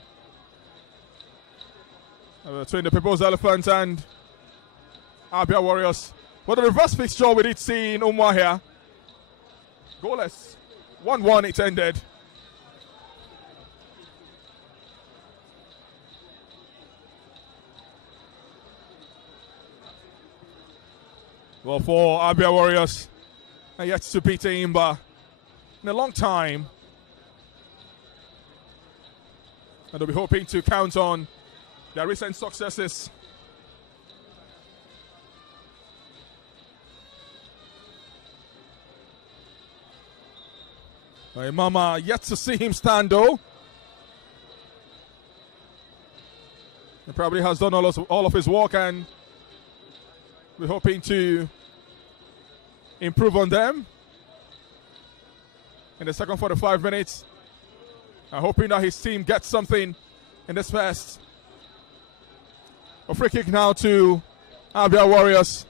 Between the People's Elephant and Abia Warriors. Well, the reverse fixture we did see in Umwa here. Goalless. 1-1 it ended. Well, for Abia Warriors, yet to beat Enyimba in a long time. And they'll be hoping to count on their recent successes. Mama yet to see him stand though. He probably has done all of his work, and we're hoping to improve on them in the second 45 minutes. I'm hoping that his team gets something in this first. A free kick now to Abia Warriors.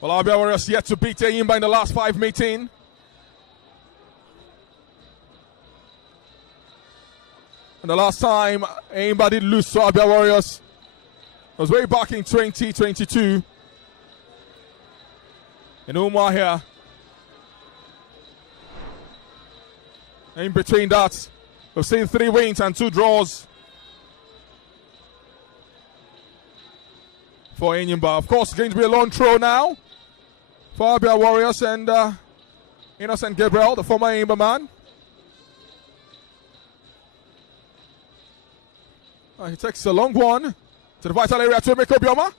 Well, Abia Warriors yet to beat Enyimba in the last 5 meetings. And the last time Enyimba did lose to Abia Warriors was way back in 2022. In Umar here. In between that, we've seen 3 wins and 2 draws for Enyimba. Of course, it's going to be a long throw now for Abia Warriors and Innocent Gabriel, the former Enyimba man. He takes a long one to the vital area to Emeka Obioma.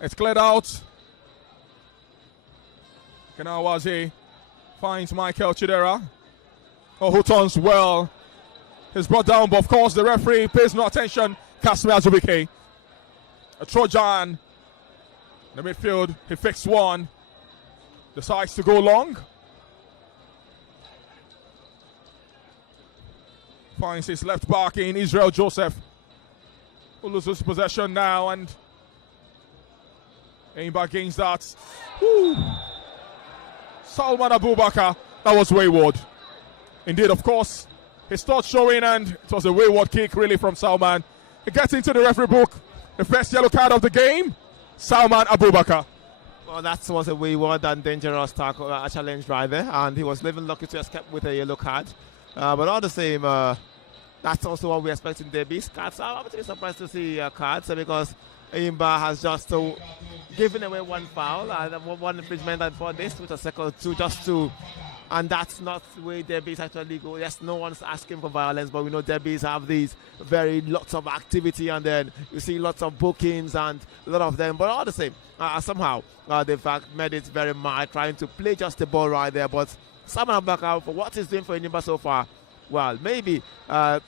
It's cleared out. Kenawazi finds Michael Chidera. Oh, who turns well. He's brought down, but of course the referee pays no attention. Kasimir Azubike. A Trojan in the midfield. He fixed one. Decides to go long. Finds his left back in Israel Joseph, who loses possession now, and Enyimba gains that. Woo. Salman Abubakar, that was wayward. Indeed, of course, his thoughts showing, and it was a wayward kick really from Salman. He gets into the referee book. The first yellow card of the game, Salman Abubakar. Well, that was a wayward and dangerous tackle, challenge right there, and he was living lucky to escape with a yellow card. But all the same, that's also what we expect in derbies. Cards, I'm actually surprised to see cards because Enyimba has just given away 1 foul and 1 infringement and for this, which is second 2, just 2. And that's not the way derbies actually go. Yes, no one's asking for violence, but we know derbies have these lots of activity, and then you see lots of bookings and a lot of them. But all the same, somehow they've made it very mild, trying to play just the ball right there. But Salman Abubakar, for what he's doing for Enyimba so far, well, maybe Abia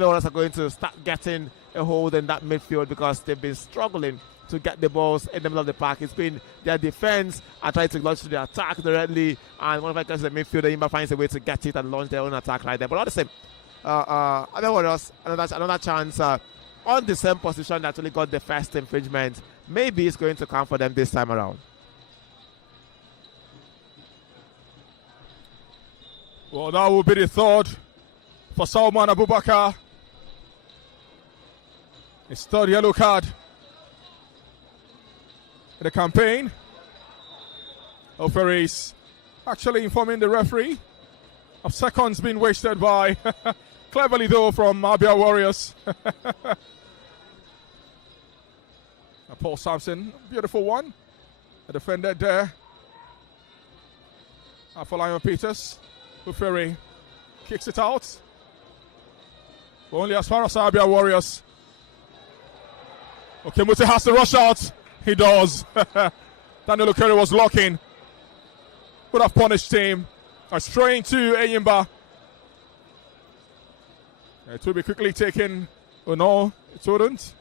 Warriors are going to start getting a hold in that midfield because they've been struggling to get the balls in the middle of the park. It's been their defense are trying to launch to the attack directly, and one of the midfield, Enyimba finds a way to get it and launch their own attack right there. But all the same, Abia Warriors, another chance on the same position that actually got the first infringement. Maybe it's going to come for them this time around. Well, that will be the third for Salman Abubakar. His 3rd yellow card in the campaign. Oferis actually informing the referee of seconds being wasted by, cleverly though, from Abia Warriors. Paul Sampson, beautiful one. A defender there. For Lion Peters. Uferi kicks it out. But only as far as Abia Warriors. Okay, Muti has to rush out. He does. Daniel Okere was locking. Would have punished him. Throwing to Enyimba. It will be quickly taken. Oh no, it wouldn't.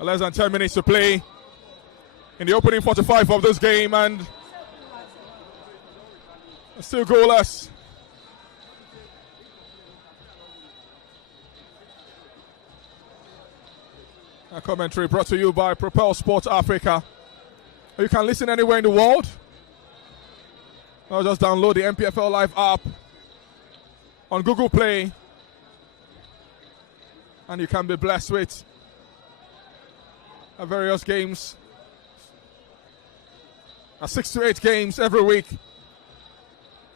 Less than 10 minutes to play in the opening 45 of this game, and still goalless. A commentary brought to you by Propel Sports Africa. You can listen anywhere in the world, or just download the NPFL Live app on Google Play, and you can be blessed with various games, 6 to 8 games every week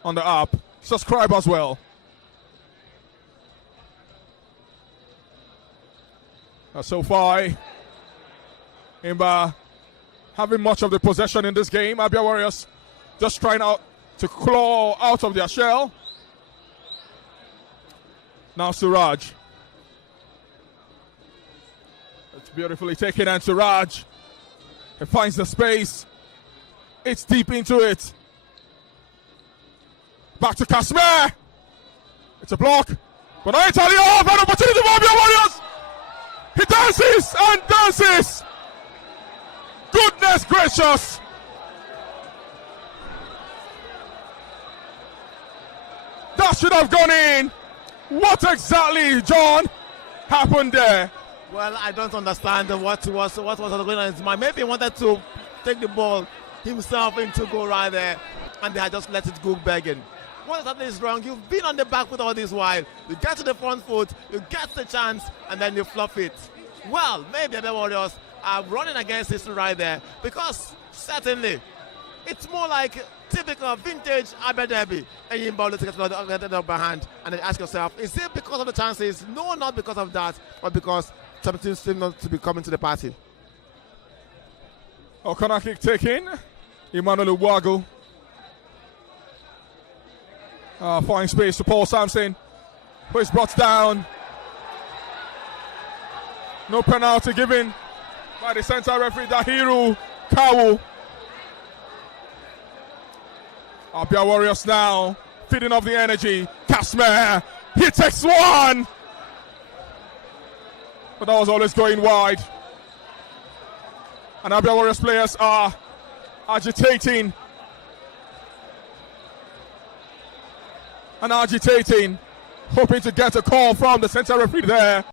on the app. Subscribe as well. So far, Enyimba having much of the possession in this game. Abia Warriors just trying out to claw out of their shell. Now Suraj. It's beautifully taken, and Suraj He finds the space. It's deep into it. Back to Kasmer. It's a block. But now Italy off. An opportunity for Abia Warriors. He dances and dances. Goodness gracious. That should have gone in. What exactly, John, happened there? Well, I don't understand what was going on in his mind. Maybe he wanted to take the ball himself into goal right there, and they had just let it go begging. What exactly is wrong? You've been on the back foot all this while. You get to the front foot, you get the chance, and then you fluff it. Well, maybe the Warriors are running against history right there, because certainly it's more like typical vintage Abia derby. Enyimba to get the upper hand, and then ask yourself, is it because of the chances? No, not because of that, but because something seems not to be coming to the party. Corner kick taken. Emmanuel Uwago. Finding space to Paul Sampson, who is brought down. No penalty given by the centre referee, Dahiru Kawu. Abia Warriors now feeding off the energy. Kasmer, he takes one. But that was always going wide. And Abia Warriors players are agitating. Hoping to get a call from the centre referee there.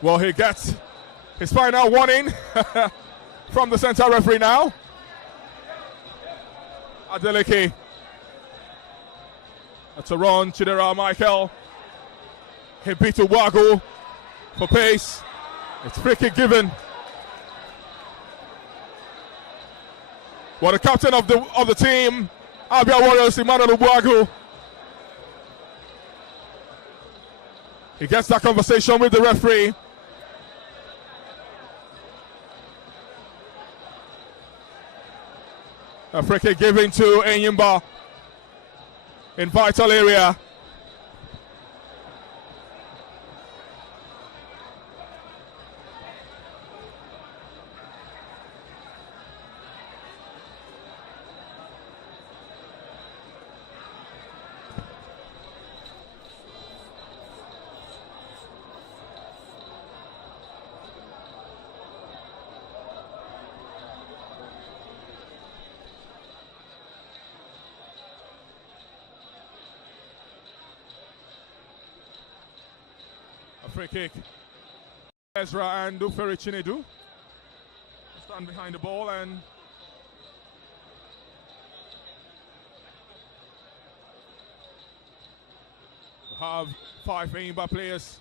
Well, he gets his final warning from the centre referee now. Adeleke. That's a run. Chidera Michael. He beat Uwago for pace. It's free kick given. Well, the captain of the team, Abia Warriors, Emmanuel Uwago. He gets that conversation with the referee. A free kick given to Enyimba in vital area. Free kick. Ezra and Uferi Chinedu stand behind the ball, and we have 5 Enyimba players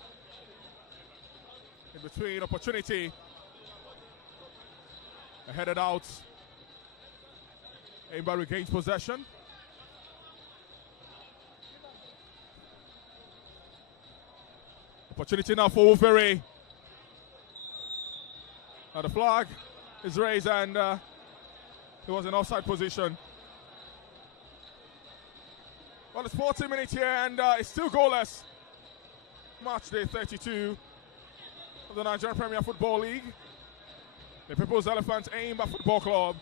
in between. Opportunity headed out. Enyimba regains possession. Opportunity now for Uferi. The flag is raised, and it was an offside position. Well, it's 40 minutes here, and it's still goalless. Matchday 32 of the Nigerian Premier Football League. The People's Elephants Enyimba Football Club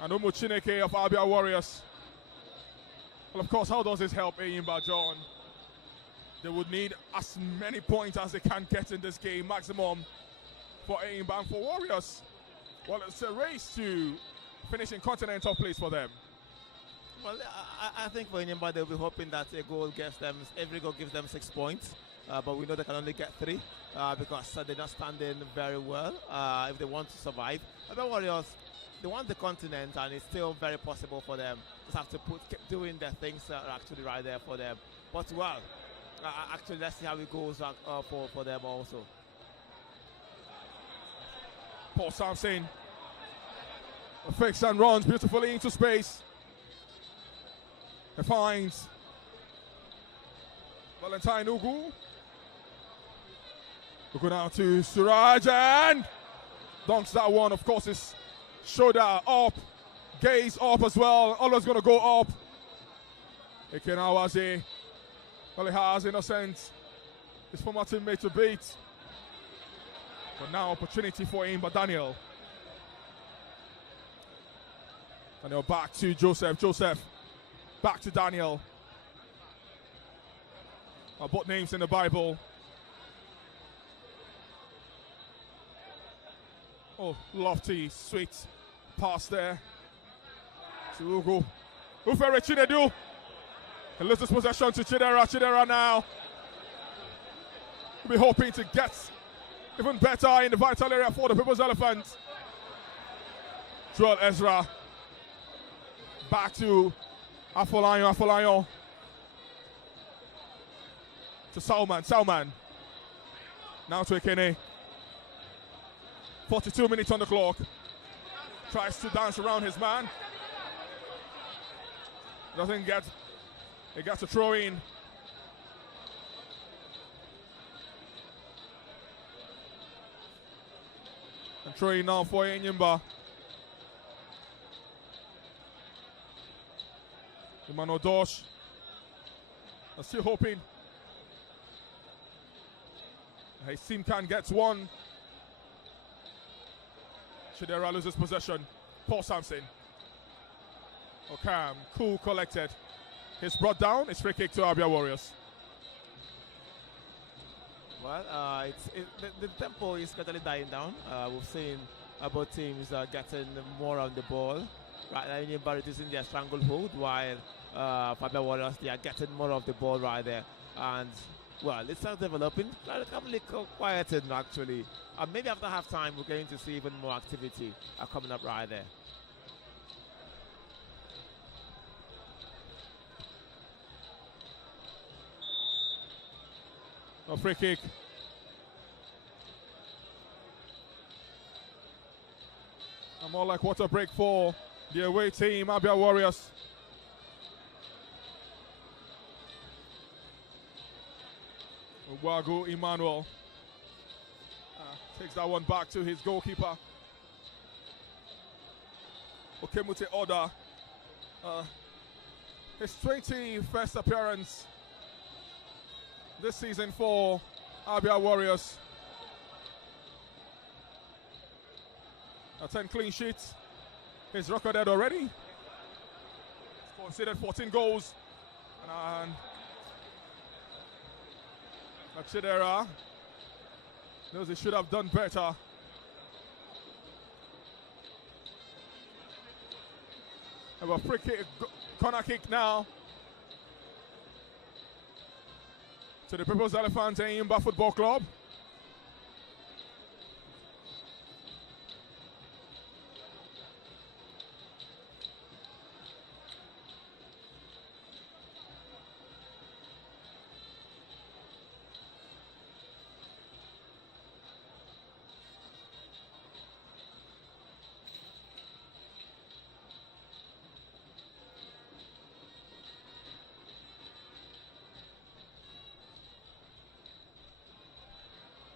and Umu Chineke of Abia Warriors. Well, of course, how does this help Enyimba, John? They would need as many points as they can get in this game, maximum for Enyimba and for Warriors. Well, it's a race to finish in continental place for them. Well, I think for Enyimba, they'll be hoping that every goal gives them 6 points. But we know they can only get 3 because they're not standing very well if they want to survive. The Warriors, they want the continent, and it's still very possible for them. Just have to keep doing the things that are actually right there for them. But well, actually, let's see how it goes for them also. Paul Sampson fakes and runs beautifully into space. He finds Valentine Ugu. Ugu now to Suraj and dunks that one. Of course, his shoulder up, gaze up as well. Always going to go up. Ekenawaze. Well, he has Innocent, his former teammate, to beat. But now opportunity for him, but Daniel. Daniel back to Joseph. Joseph back to Daniel. Both names in the Bible. Oh, lofty, sweet pass there to Ugo. Ufere Chinedu. He loses possession to Chidera. Chidera now. We'll be hoping to get even better in the vital area for the People's Elephant. Joel Ezra. Back to Afolayan. To Salman. Now to Ekene. 42 minutes on the clock. Tries to dance around his man. Doesn't get. He gets a throw in. And throw in now for Enyimba. Emmanuel Dosh. I'm still hoping. Hey, Simkan gets one. Chidera loses possession. Paul Sampson. Okam, cool, collected. He's brought down. It's free kick to Abia Warriors. Well, the tempo is gradually dying down. We've seen both teams getting more on the ball. Right now, Enyimba reducing their stranglehold, while Abia Warriors, they are getting more of the ball right there. And well, it's still developing. Relatively quieted actually. Maybe after half time, we're going to see even more activity coming up right there. A free kick. And more like water break for the away team, Abia Warriors. Uwagu Emmanuel takes that one back to his goalkeeper. Okemute Oda. His 21st appearance this season for Abia Warriors. 10 clean sheets. He's recorded already. He's considered 14 goals. And Chidera knows he should have done better. Have a free kick, corner kick now to the People's Elephant Enyimba Football Club.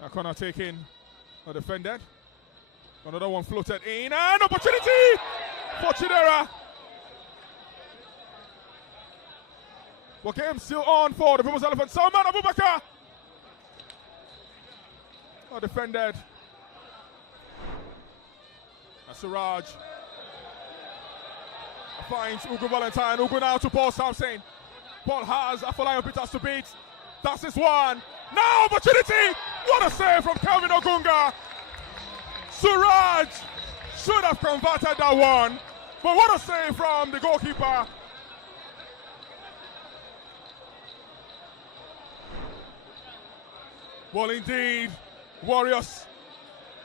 A corner taken, or defended. Another one floated in, and opportunity for Chidera. But game still on for the People's Elephant. Salman Abubakar. Oh, defended. And Suraj finds Ugo Valentine. Ugo now to Paul Sampson. Paul has Afolayan Peters to beat. That's his one. Now opportunity. What a save from Kelvin Ogunga. Suraj should have converted that one. But what a save from the goalkeeper. Well, indeed, Warriors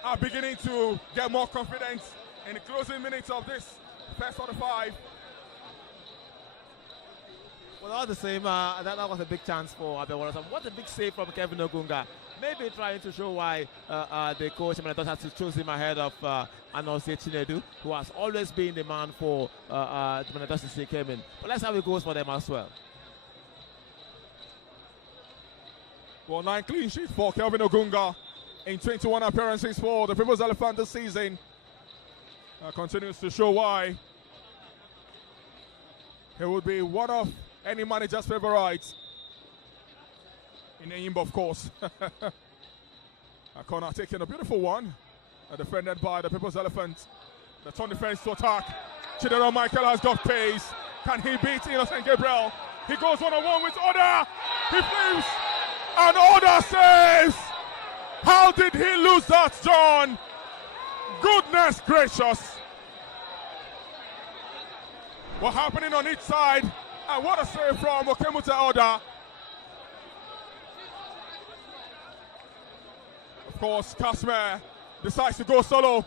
are beginning to get more confidence in the closing minutes of this first 45. Well, all the same, that was a big chance for Abia Warriors. And what a big save from Kevin Ogunga. Maybe trying to show why the coach has to choose him ahead of Anose Chinedu, who has always been the man for Manitoba since he came in. But let's see how it goes for them as well. Well, 9 clean sheets for Kelvin Ogunga in 21 appearances for the People's Elephant this season. Continues to show why he would be one of any manager's favorites. In Enyimba, of course. A corner taking a beautiful one. Defended by the People's Elephant. The turn defense to attack. Chidera Michael has got pace. Can he beat Innocent Gabriel? He goes one-on-one with Oda. He flips. And Oda says, how did he lose that, John? Goodness gracious. What's happening on each side? And what a save from Okemute Oda. Of course, Kasmer decides to go solo.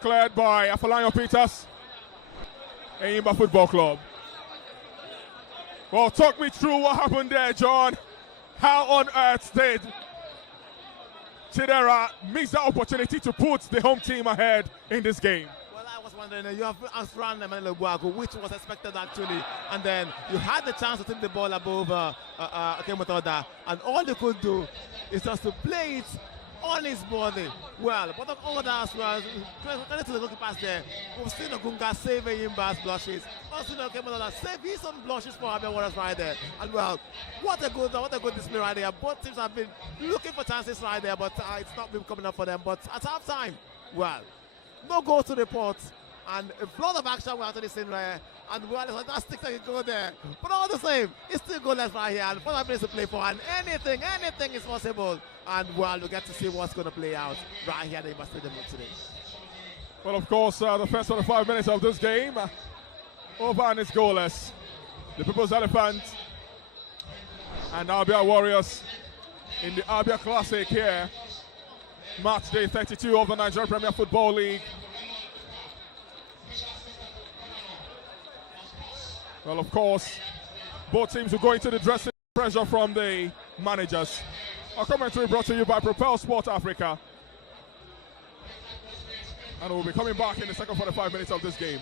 Cleared by Afolayan Peters. Enyimba Football Club. Well, talk me through what happened there, John. How on earth did Chidera miss the opportunity to put the home team ahead in this game? Well, I was wondering, you have asked Random and Leguago, which was expected actually, and then you had the chance to take the ball above Okemute, and all you could do is just to play it on his body. Well, but of all that as well, credit to the goalkeepers there. We've seen Ogunga save Enyimba's blushes. Also, Okemute save his own blushes for Abia Warriors right there. And well, what a good display right there. Both teams have been looking for chances right there, but it's not been coming up for them. But at half time, well, no goal to report. And a flood of action we're actually seeing there. And well, it's a fantastic that you go there. But all the same, it's still goalless right here. And 4 minutes to play for. And anything is possible. And well, we get to see what's going to play out right here at the Enyimba Stadium today. Well, of course, the first 45 minutes of this game, over and it's goalless. The People's Elephant and Abia Warriors in the Abia Classic here. Match day 32 of the Nigerian Premier Football League. Well, of course, both teams will go into the dressing room. Pressure from the managers. Our commentary brought to you by Propel Sport Africa. And we'll be coming back in the second 45 minutes of this game.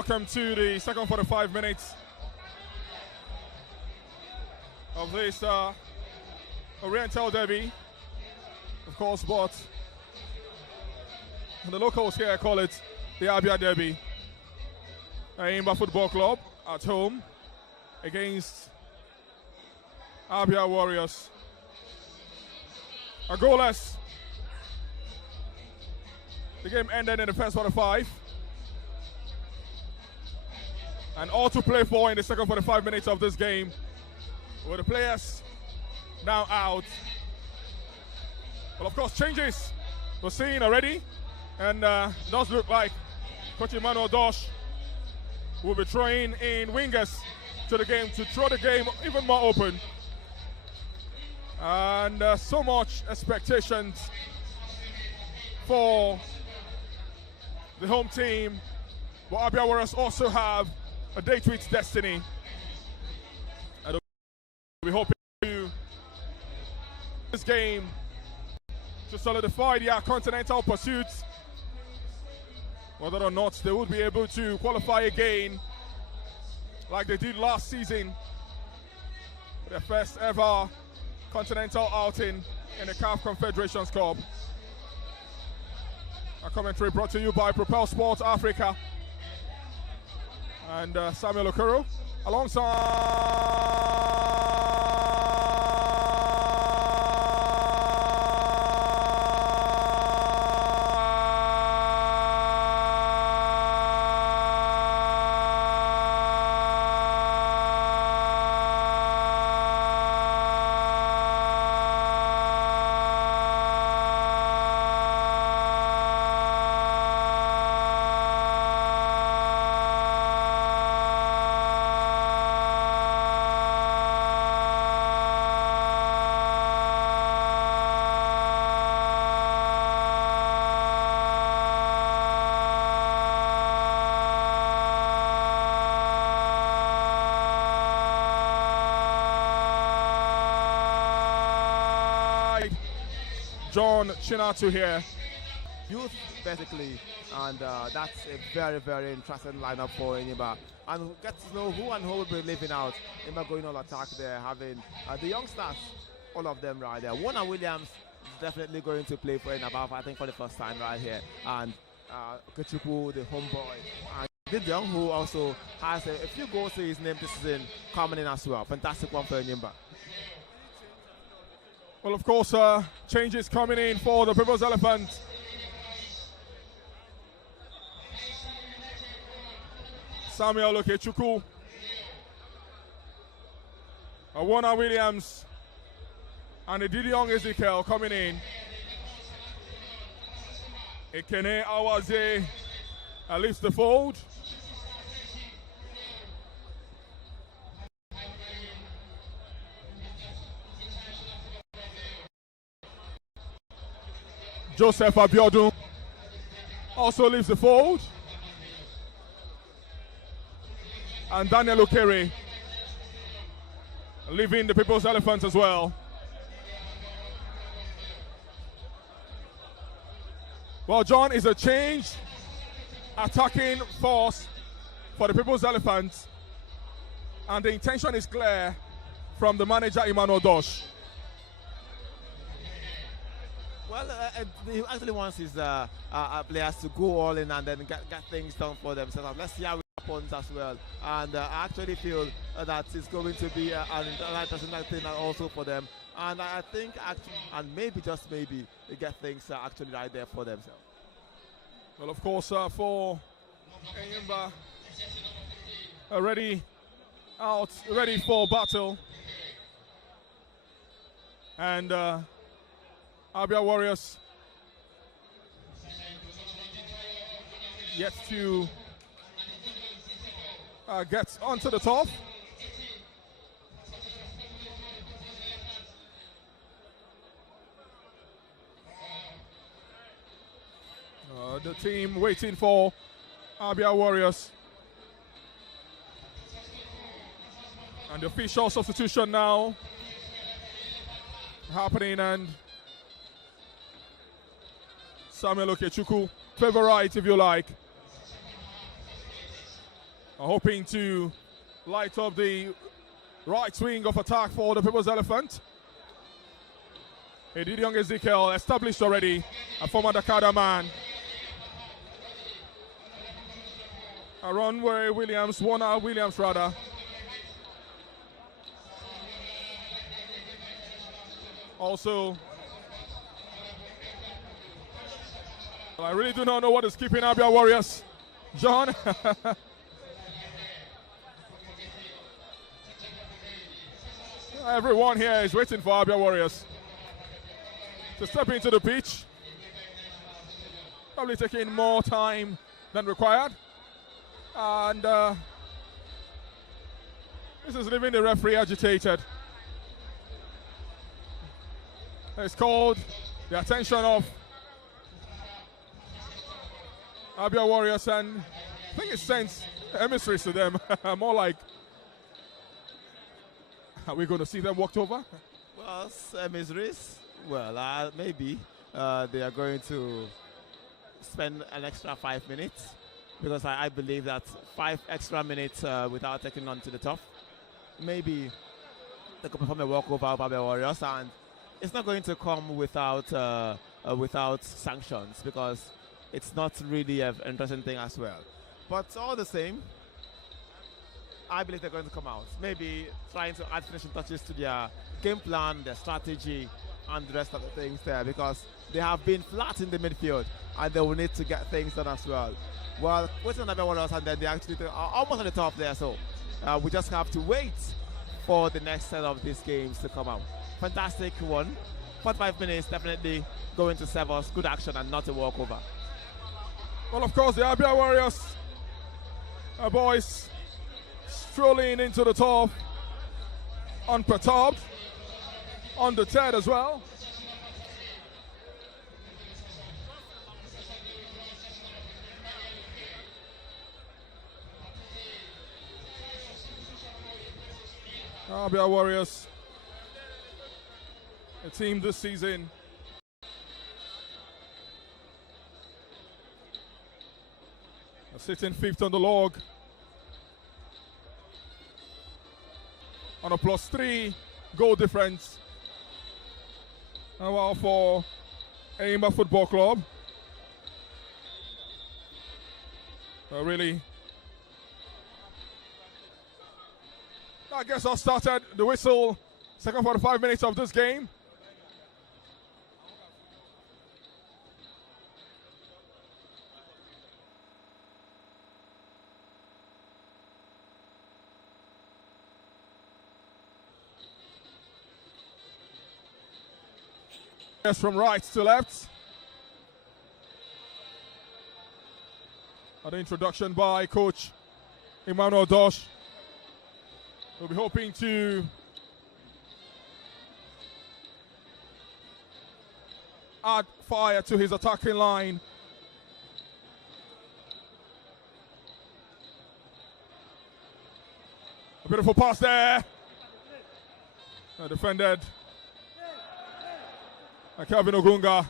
welcome to the second 45 minutes of this Oriental Derby, of course, but the locals here call it the Abia Derby. Enyimba Football Club at home against Abia Warriors. A goalless. The game ended in the first 45. And all to play for in the second 45 minutes of this game, with the players now out. Well, of course, changes we're seeing already, and does look like Coach Emmanuel Dosh will be throwing in wingers to the game to throw the game even more open. And so much expectations for the home team, but Abia Warriors also have a date to its destiny. And we hope to this game to solidify their continental pursuits, whether or not they would be able to qualify again like they did last season, their first ever continental outing in the CAF Confederations Cup. A commentary brought to you by Propel Sports Africa and Samuel Okoro John Chinatu here. Youth, basically, and that's a very, very interesting lineup for Enyimba. And get to know who and who will be leaving out. Enyimba going all attack there, having the youngsters, all of them right there. Warner Williams is definitely going to play for Enyimba, I think, for the first time right here. And Kechuku, the homeboy. And Gideon, who also has a few goals to his name this season, coming in as well. Fantastic one for Enyimba. Well, of course, changes coming in for the People's Elephant. Samuel Okechukwu, Warner Williams, and Didion Ezekiel coming in. Ekene Awaze leaves the fold. Joseph Abiodun also leaves the fold. And Daniel Okere leaving the People's Elephant as well. Well, John, is a changed attacking force for the People's Elephant. And the intention is clear from the manager, Emmanuel Dosh. Well, he actually wants his players to go all in and then get things done for themselves. Let's see how it happens as well. And I actually feel that it's going to be an international thing also for them. And I think, actually, and maybe, just maybe, they get things actually right there for themselves. Well, of course, for Enyimba, ready out, ready for battle. And Abia Warriors yet to get onto the top. The team waiting for Abia Warriors. And the official substitution now happening, and Samuel Okechukwu, favorite if you like, hoping to light up the right wing of attack for the People's Elephant. Young Ezekiel, established already, a former Dakar man. Warner Williams rather. Also, I really do not know what is keeping Abia Warriors. John. Everyone here is waiting for Abia Warriors to step into the pitch. Probably taking more time than required. And this is leaving the referee agitated. It's called the attention of Abia Warriors, and I think it sends emissaries to them. More like, are we going to see them walked over? Well, emissaries, well, maybe they are going to spend an extra 5 minutes, because I believe that 5 extra minutes without taking on to the top, maybe they could perform a walkover of Abia Warriors, and it's not going to come without sanctions, because it's not really an interesting thing as well. But all the same, I believe they're going to come out. Maybe trying to add finishing touches to their game plan, their strategy, and the rest of the things there, because they have been flat in the midfield, and they will need to get things done as well. Well, waiting on everyone else, and then they actually are almost on the top there, so we just have to wait for the next set of these games to come out. Fantastic one. 45 minutes, definitely going to serve us good action and not a walkover. Well, of course, the Abia Warriors boys strolling into the top, unperturbed, undeterred as well. Abia Warriors, a team this season sitting 5th on the log on a +3 goal difference. Well, for Enyimba Football Club, really, I guess I started the whistle, second 45 minutes of this game. Yes, from right to left. An introduction by Coach Emmanuel Dosh. We'll be hoping to add fire to his attacking line. A beautiful pass there. Defended. Kelvin Ogunga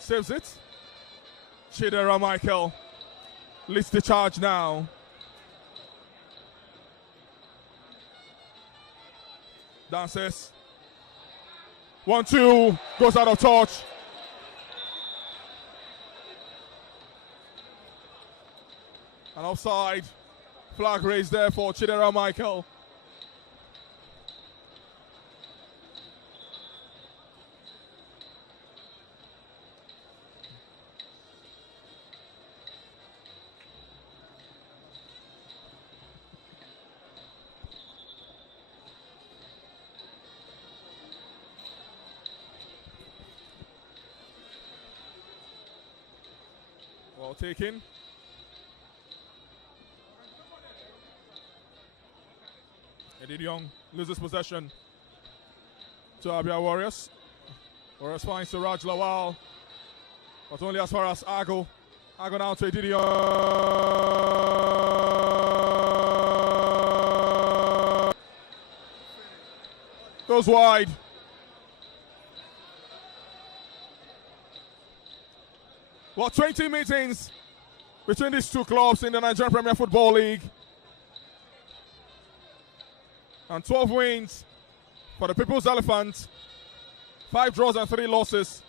saves it. Chidera Michael leads the charge now. Dances. 1-2. Goes out of touch. An offside. Flag raised there for Chidera Michael. Well taken. Eddie Young loses possession to Abia Warriors. Warriors finds Siraj Lawal, but only as far as Ago. Ago now to Eddie Young. Goes wide. Well, 20 meetings between these two clubs in the Nigerian Premier Football League. And 12 wins for the People's Elephant. 5 draws and 3 losses.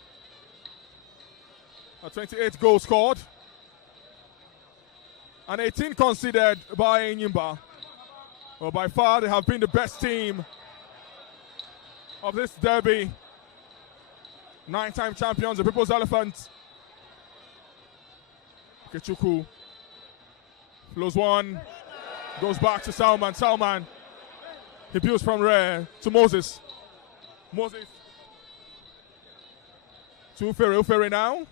28 goals scored. And 18 conceded by Enyimba. Well, by far, they have been the best team of this derby. 9-time champions, the People's Elephant. Kechuku flows one, goes back to Salman. Salman, he builds from there to Moses. Moses to Ufere. Ufere now.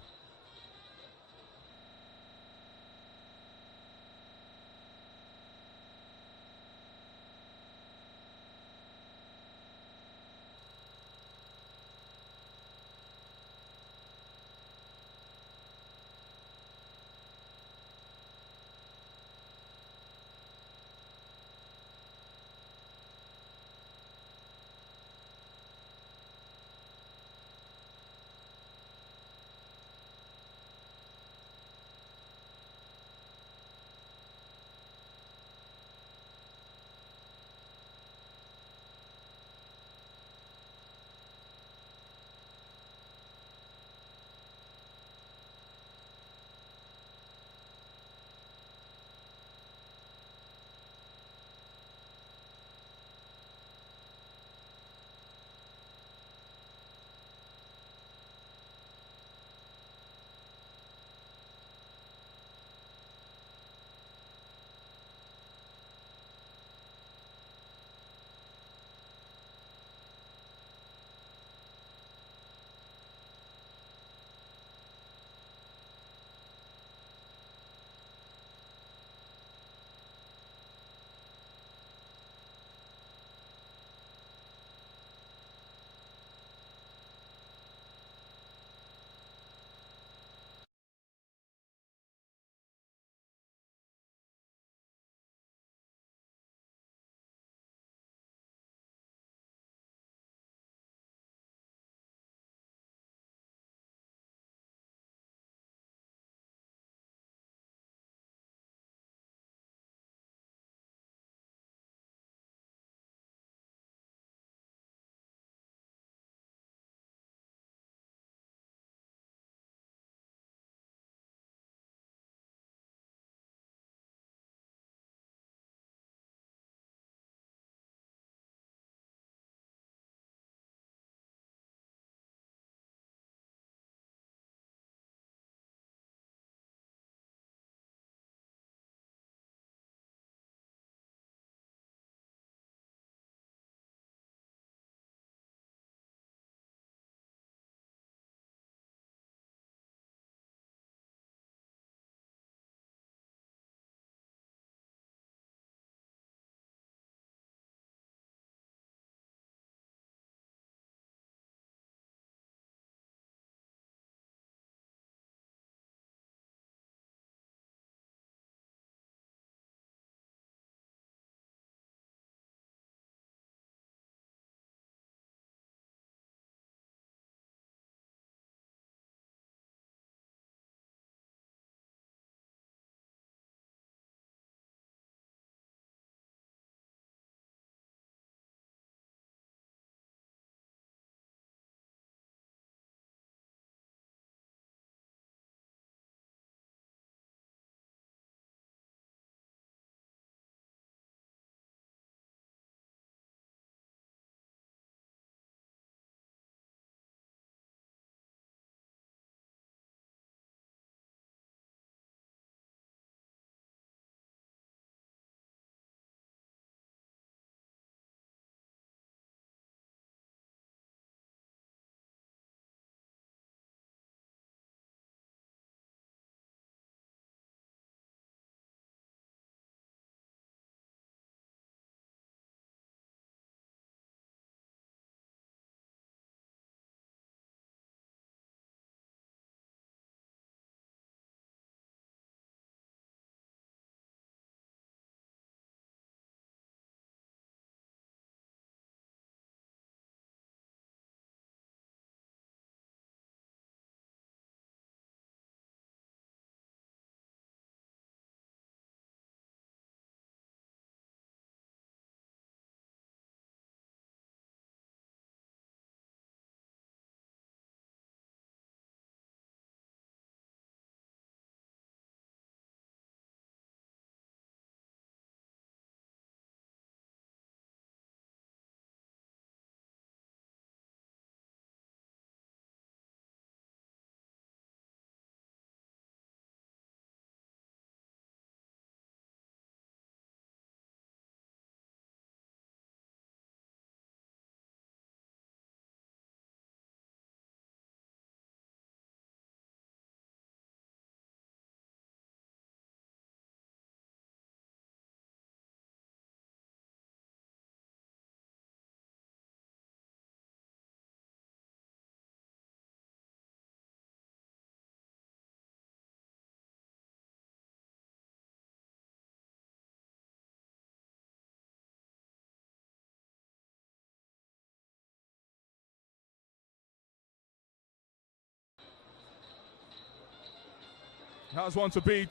Has one to beat.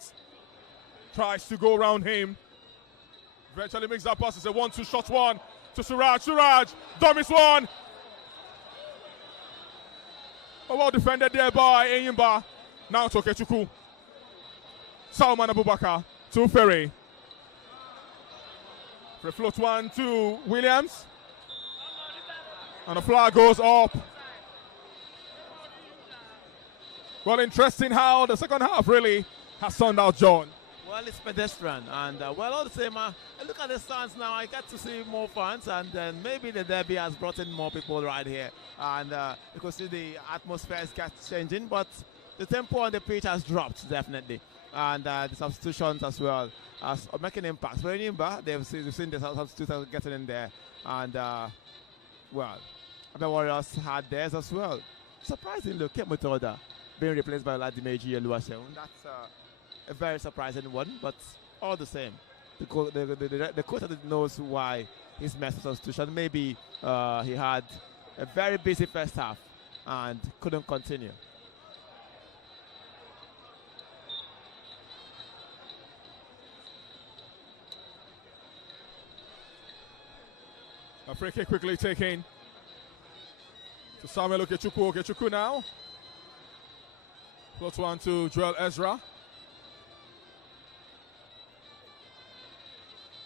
Tries to go around him. Eventually makes that pass. It's a 1-2 shot one to Suraj. Suraj, dummies one. Oh, well defended there by Enyimba. Now to Okechukwu. Salman Abubakar to Ferry. Free float one to Williams. And the flag goes up. Well, interesting how the second half really has turned out, John. Well, it's pedestrian, and well, all the same, look at the stands now. I get to see more fans, and then maybe the derby has brought in more people right here, and you can see the atmosphere is changing, but the tempo on the pitch has dropped definitely, and the substitutions as well as making impacts. But Enyimba, they've seen the substitutes getting in there, and well, Abia Warriors had theirs as well. Surprisingly, Kemutoda being replaced by Ladimeji Oluwaseun. That's a very surprising one, but all the same, the coach knows why he's messed with substitution. Maybe he had a very busy first half and couldn't continue. A free kick quickly taken to Samuel Okechukwu. Okechukwu now. Floats one to Joel Ezra.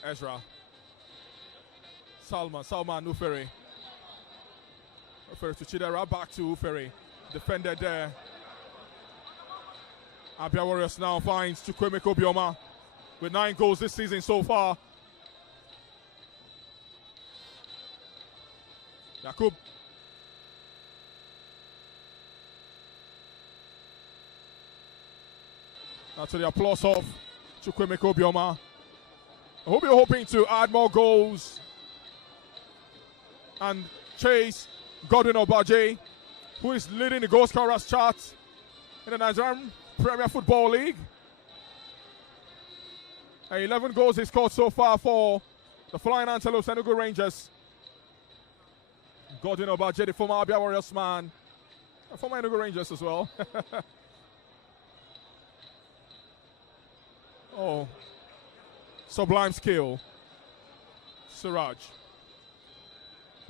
Ezra. Salman Ufere. Ufere to Chidera, back to Ufere. Defended there. Abia Warriors now finds Chukwemeka Obioma with 9 goals this season so far. Yakub. Now to the applause of Chukwemeka Obioma. I hope you're hoping to add more goals and chase Godwin Obaje, who is leading the goal scorers chart in the Nigerian Premier Football League. 11 goals he scored so far for the Flying Antelopes Enugu Rangers. Godwin Obaje, the former Abia Warriors man, former Enugu Rangers as well. Oh. Sublime skill. Siraj.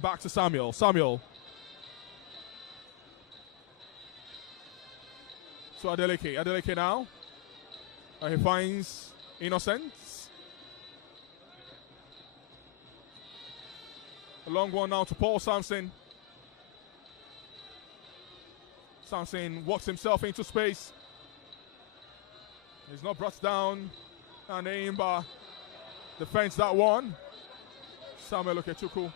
Back to Samuel. Samuel. So Adeleke. Adeleke now. He finds Innocence. A long one now to Paul Sampson. Sampson walks himself into space. He's not brought down. And Enyimba defends that one. Samuel Okechukwu.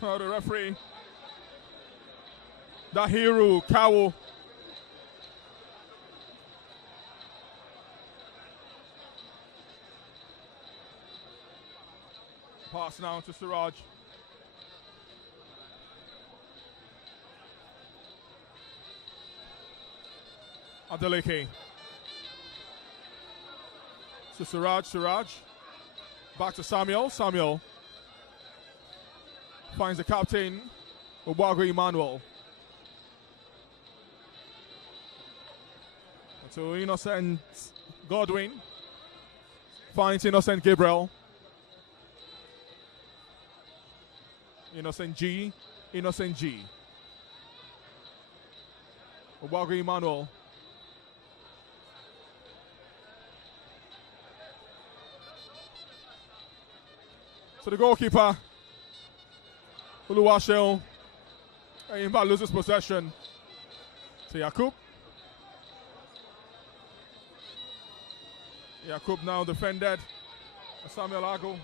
Oh, the referee. Dahiru Kawo. Pass now to Siraj. Adeleke. To Siraj. Back to Samuel. Samuel finds the captain, Obago Emmanuel. To Innocent Godwin. Finds Innocent Gabriel. Innocent G. Obago Emmanuel. So the goalkeeper, Oluwaseun, Enyimba loses possession to Yakub. Yakub now defended. Samuel Ago.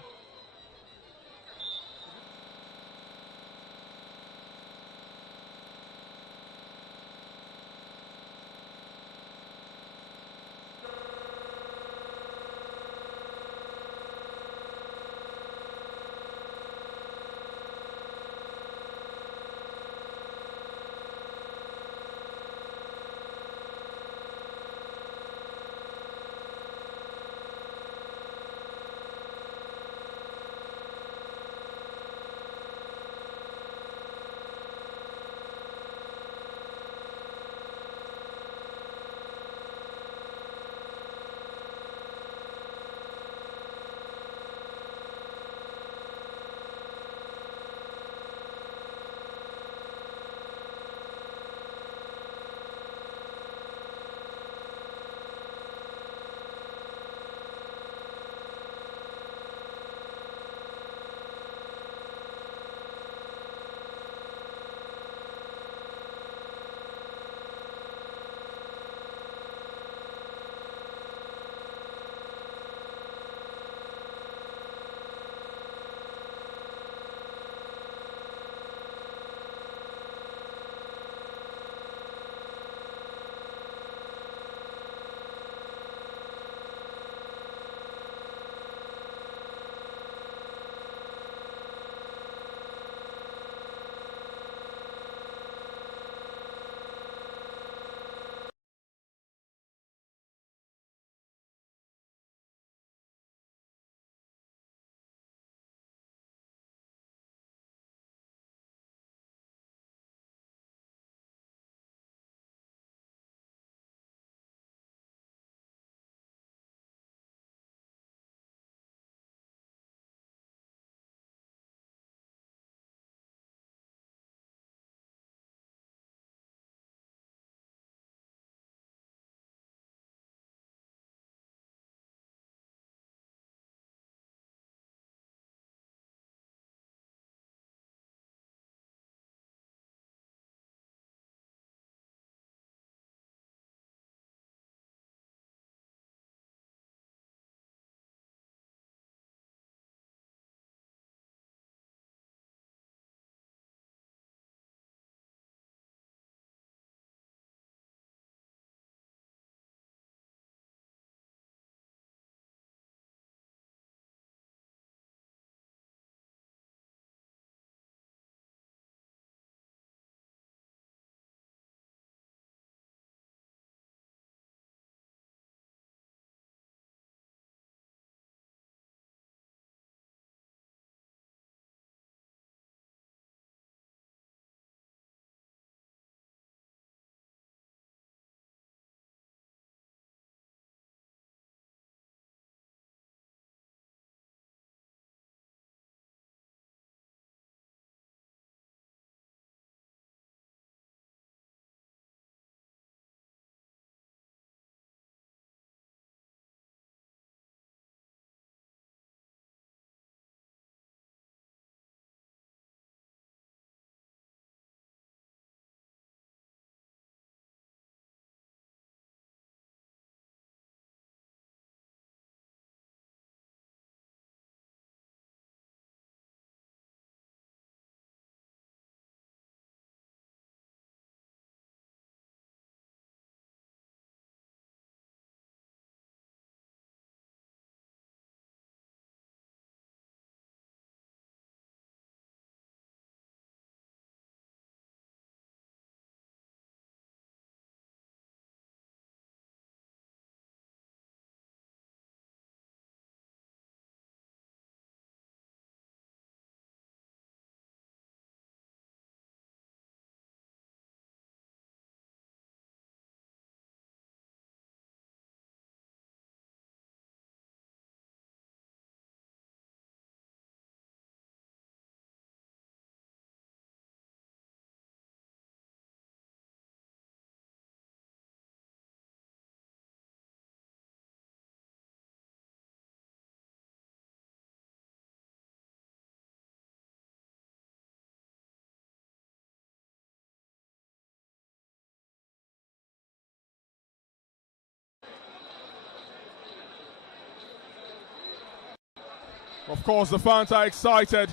Of course, the fans are excited,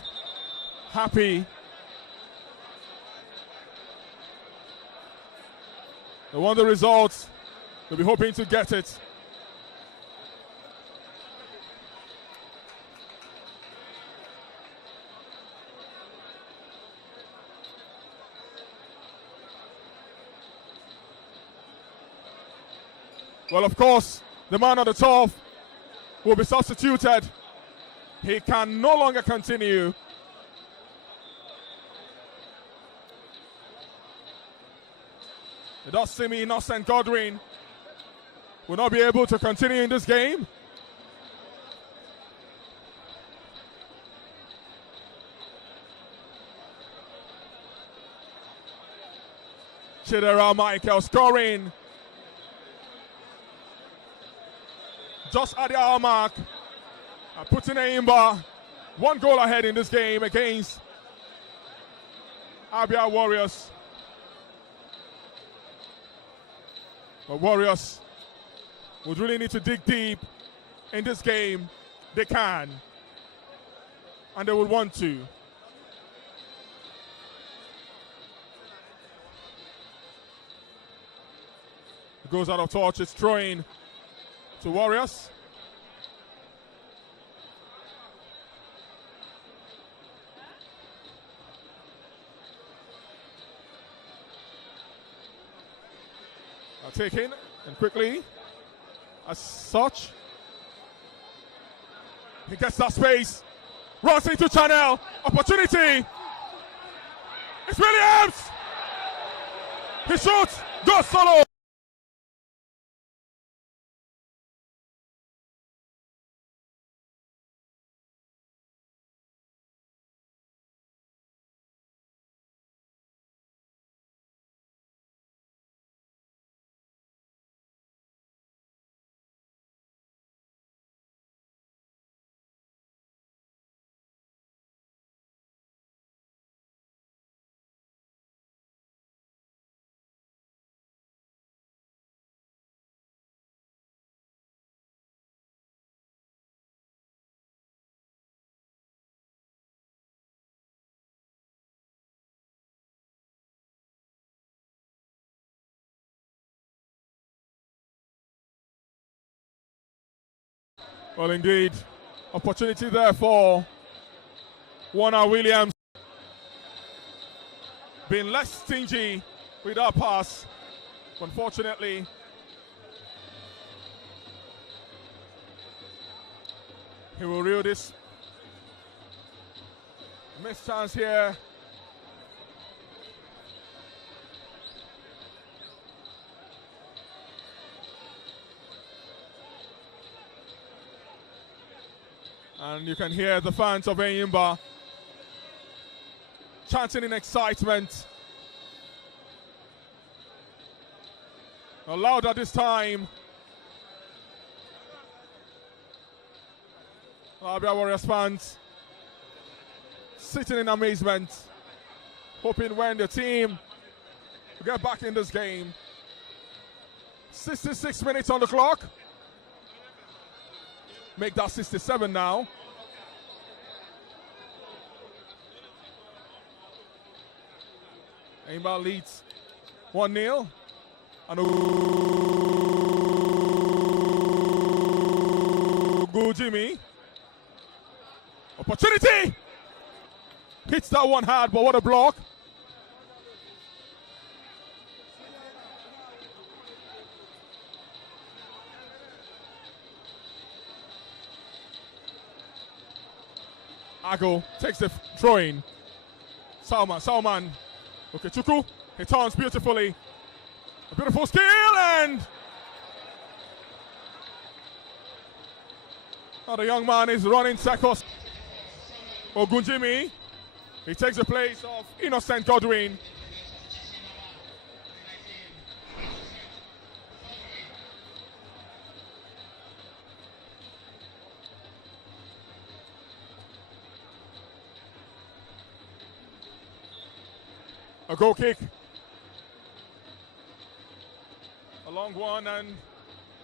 happy. They want the results. They'll be hoping to get it. Well, of course, the man on the turf will be substituted. He can no longer continue. It does seem Innocent Godwin will not be able to continue in this game. Chidera Michael scoring just at the hour mark, putting Enyimba 1 goal ahead in this game against Abia Warriors. But Warriors would really need to dig deep in this game. They can, and they would want to. It goes out of touch. It's throwing to Warriors. Taken and quickly as such. He gets that space, runs into channel, opportunity. It's Williams. He shoots, goes solo. Well, indeed, opportunity there for Warner Williams. Being less stingy with our pass. Unfortunately, he will reel this. Missed chance here. And you can hear the fans of Enyimba chanting in excitement. Louder this time. Abia Warriors fans sitting in amazement, hoping when the team will get back in this game. 66 minutes on the clock. Make that 67 now. Enyimba leads 1-0. And go Jimmy. Opportunity! Hits that one hard, but what a block. Ago takes the throw-in. Salman. Okay, Chuku. He turns beautifully. A beautiful skill and the young man is running circles. Ogunjimi. He takes the place of Innocent Godwin. A goal kick. A long one and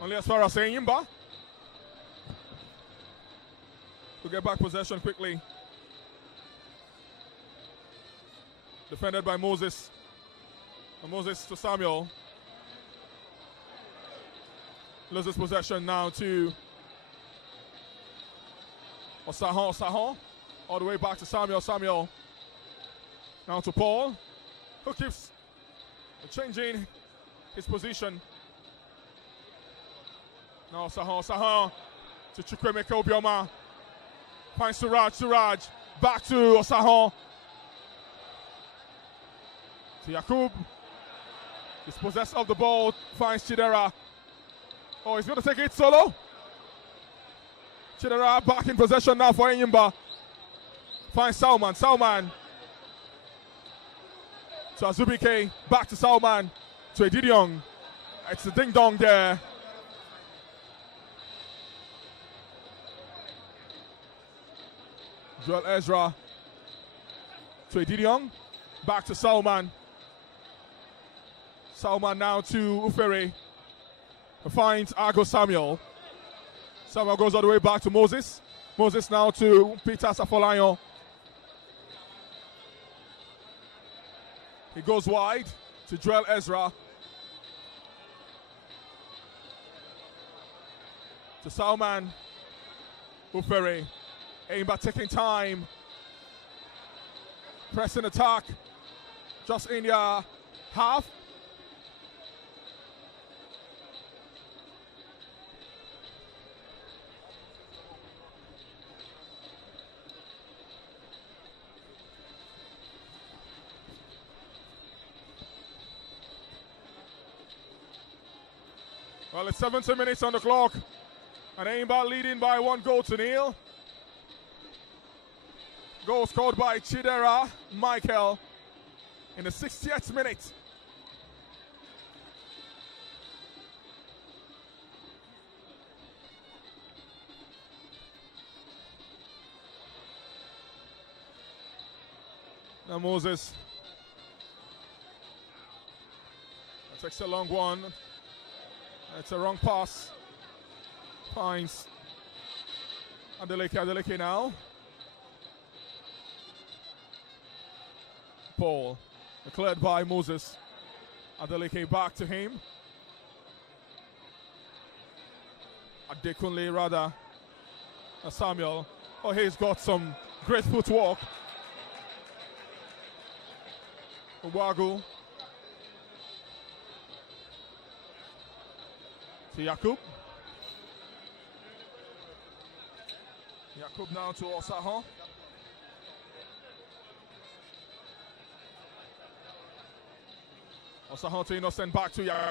only as far as Enyimba. to get back possession quickly. Defended by Moses. And Moses to Samuel. Loses possession now to Osahon. Osahon. All the way back to Samuel. Samuel. Now to Paul. Who keeps changing his position. Now Osahon. Osahon to Chukwemeka Obioma. Finds Suraj. Suraj. Back to Osahon. To Yakub. He's possessed of the ball. Finds Chidera. Oh, he's going to take it solo. Chidera back in possession now for Enyimba. Finds Salman. Salman. To Azubike. Back to Salman. To Edidiong. It's a ding-dong there. Joel Ezra. To Edidiong. Back to Salman. Salman now to Ufere. Finds Argo Samuel. Samuel goes all the way back to Moses. Moses now to Peter Safolayo. He goes wide to Joel Ezra. To Salman. Ufere. Enyimba taking time. Pressing attack. Just in their half. Well, it's 70 minutes on the clock. And Enyimba leading by 1-0. Goal scored by Chidera Michael in the 60th minute. Now Moses. That takes a long one. It's a wrong pass. Finds Adeleke now. Paul. Cleared by Moses. Adeleke back to him. Adekunle rather. Samuel. Oh, he's got some great footwork. Owagu. To Yakub. Yakub now to Osahon. Osahon to Innocent, back to Yakub.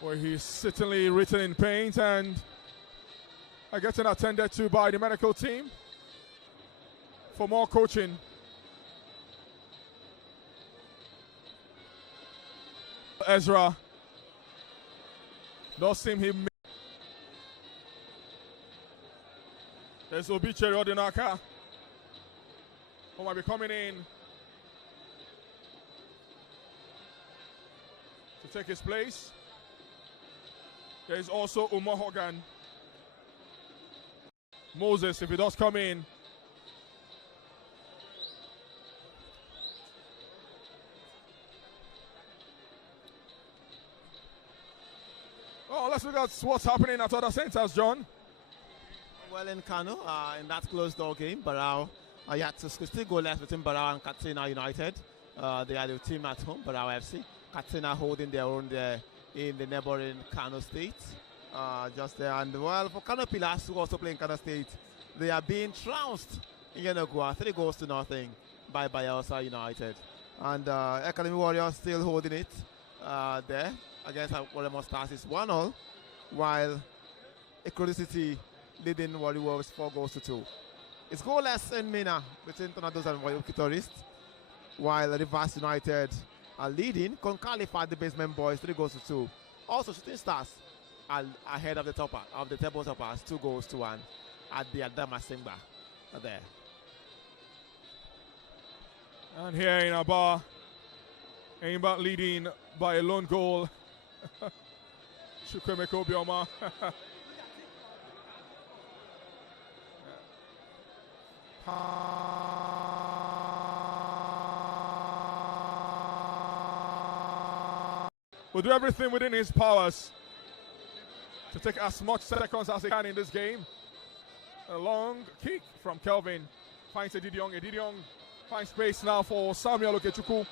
where he's certainly written in paint and getting attended to by the medical team for more coaching. Ezra does seem him. There's Obiche Rodinaka, who might be coming in to take his place. There is also Umar Hogan. Moses, if he does come in. Oh, let's look at what's happening at other centers, John. Well, in Kano, in that closed-door game, Barao, yet to still go left between Barao and Katsina United. They are the team at home, Barao FC. Katsina holding their own there in the neighboring Kano State. Just there. And, well, for Kano Pillars, who also play in Kano State, they are being trounced in Yenogua, 3-0 by Bayelsa United. And Academy Warriors still holding it there against Warrior Stars is 1-0, while Ekuru City leading Warriors 4-2. It's goalless in Mina between Tornadoes and Royal Tourists, while Rivers United are leading. Konkalifa, the basement boys, 3-2. Also, Shooting Stars are ahead of the table toppers, 2-1 at the Adama Simba there. And here in Aba, Enyimba leading by a lone goal. Chukwemeko Bioma. Will do everything within his powers to take as much seconds as he can in this game. A long kick from Kelvin. Finds Edidiong. Edidiong finds space now for Samuel Okechukwu.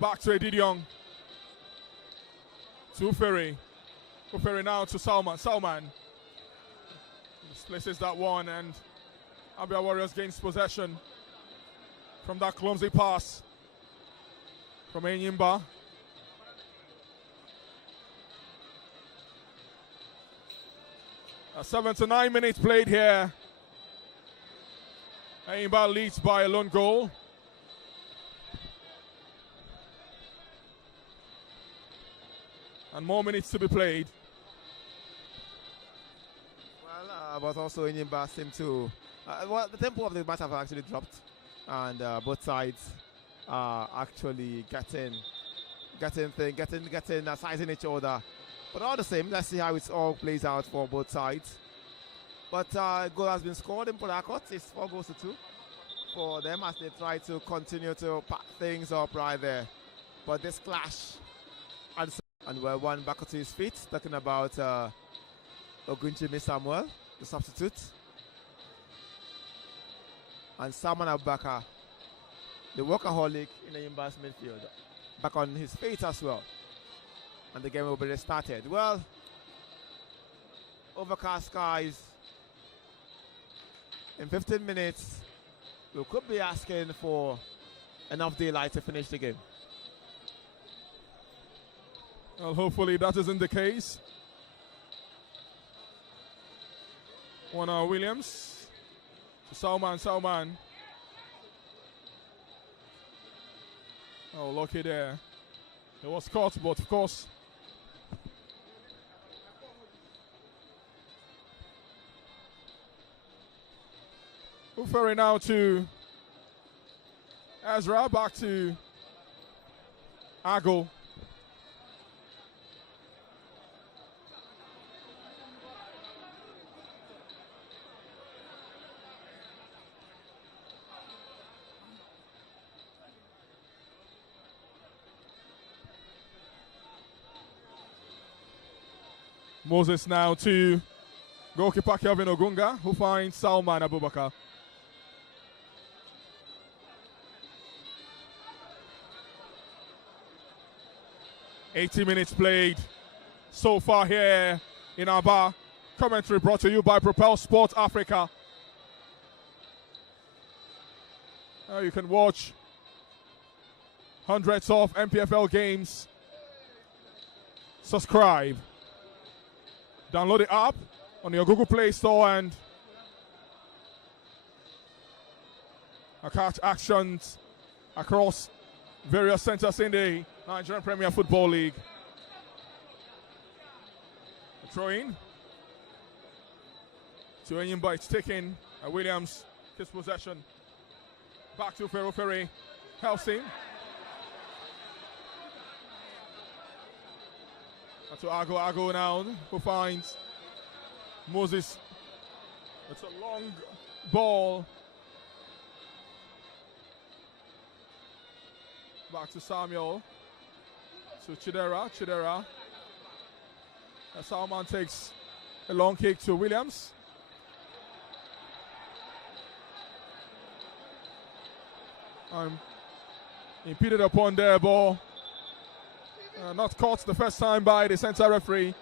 Back to Edidiong. To Ufere. Ufere now to Salman. Salman displaces that one, and Abia Warriors gains possession from that clumsy pass from Enyimba. A 7 to 9 minutes played here. Enyimba leads by a lone goal. And more minutes to be played. Well, but also Enyimba seem to... well, the tempo of the match have actually dropped. And both sides are actually getting sizing each other. But all the same, let's see how it all plays out for both sides. But a goal has been scored in Port Harcourt. It's 4-2 for them as they try to continue to pack things up right there. But this clash, and we're one back to his feet, talking about Ogunjimi Samuel, the substitute. And Salman Abubakar, the workaholic in the Enyimba's midfield, back on his feet as well. And the game will be restarted. Well, overcast skies. In 15 minutes, we could be asking for enough daylight to finish the game. Well, hopefully that isn't the case. Warner Williams. Salman. Oh, lucky there. It was caught, but of course. Ufere now to Ezra, back to Ago. Moses now to goalkeeper Kelvin Ogunga, who finds Salman Abubakar. "80 minutes played so far here in Aba. Commentary brought to you by Propel Sport Africa. You can watch hundreds of NPFL games. Subscribe. Download the app on your Google Play Store and catch actions across various centers in the Nigerian Premier Football League. A throw in to Enyimba. It's taken. Williams, his possession. Back to Ferry. Helps him. To Ago now, who finds Moses. It's a long ball. Back to Samuel. To Chidera. Salman takes a long kick to Williams. Impeded upon their ball. Not caught the first time by the center referee.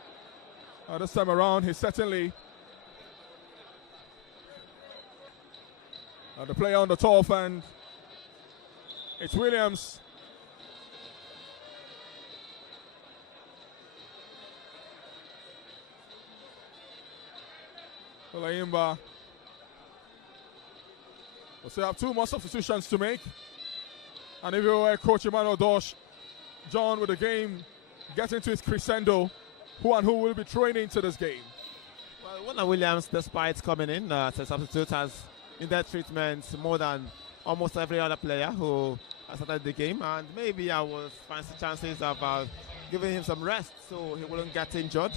This time around, he certainly the player on the top, and it's Williams. Enyimba. We'll still have 2 more substitutions to make. And if you were Coach Emmanuel Dosh, John, with the game getting to its crescendo, who will be throwing into this game? Well, Warner Williams, despite coming in as a substitute, has in that treatment more than almost every other player who has started the game. And maybe I will fancy chances of giving him some rest so he wouldn't get injured.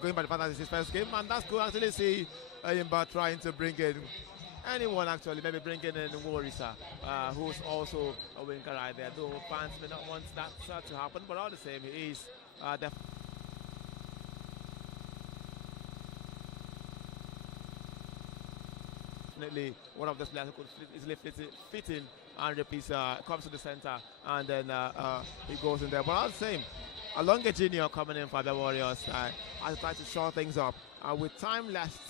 Going by the fact that it's his first game, and that's good. Actually, see Enyimba trying to bring in anyone, actually, maybe bringing in Warisa, who's also a winger right there. Though fans may not want that to happen, but all the same, he is definitely one of those players who could easily fit in and repeats, comes to the center, and then he goes in there. But all the same, Alonga Junior coming in for the Warriors, I try to shore things up. With time left,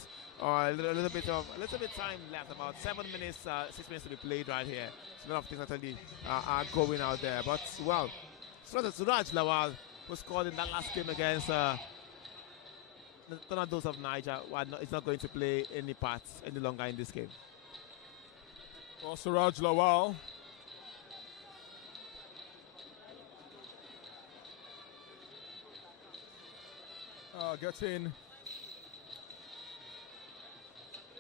or a little bit time left, about 7 minutes, 6 minutes to be played right here. So a lot of things actually are going out there. But well, Suraj Lawal, who scored in that last game against the Tornadoes of Niger, is not going to play any part any longer in this game. Well, Suraj Lawal. Getting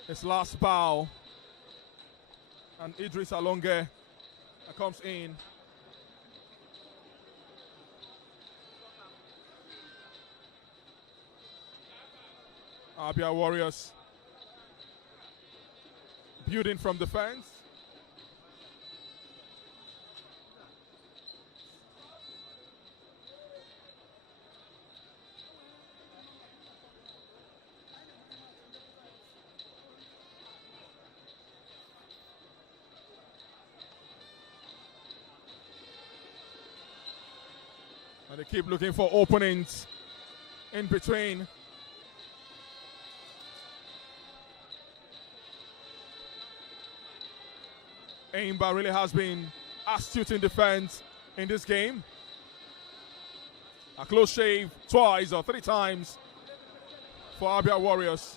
his last bow, and Idris Alonge comes in. Abia Warriors building from defense. And they keep looking for openings in between. Enyimba really has been astute in defense in this game. A close shave twice or 3 times for Abia Warriors.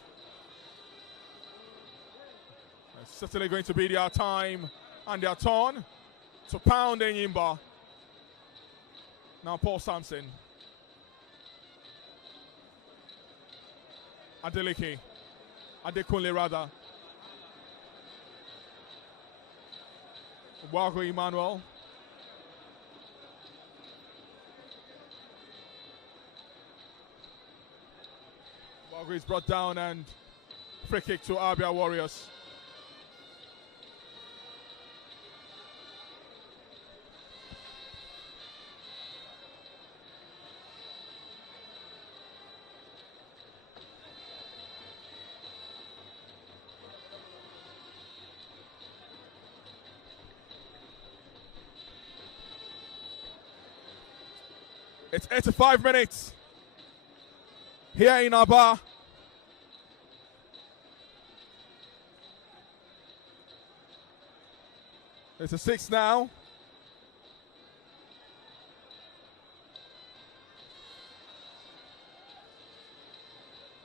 It's certainly going to be their time and their turn to pound Enyimba. Now Paul Sampson. Adekunle rather. Wago Emmanuel. Wago is brought down and free kick to Abia Warriors. It's 85 minutes here in Aba. It's a 6 now.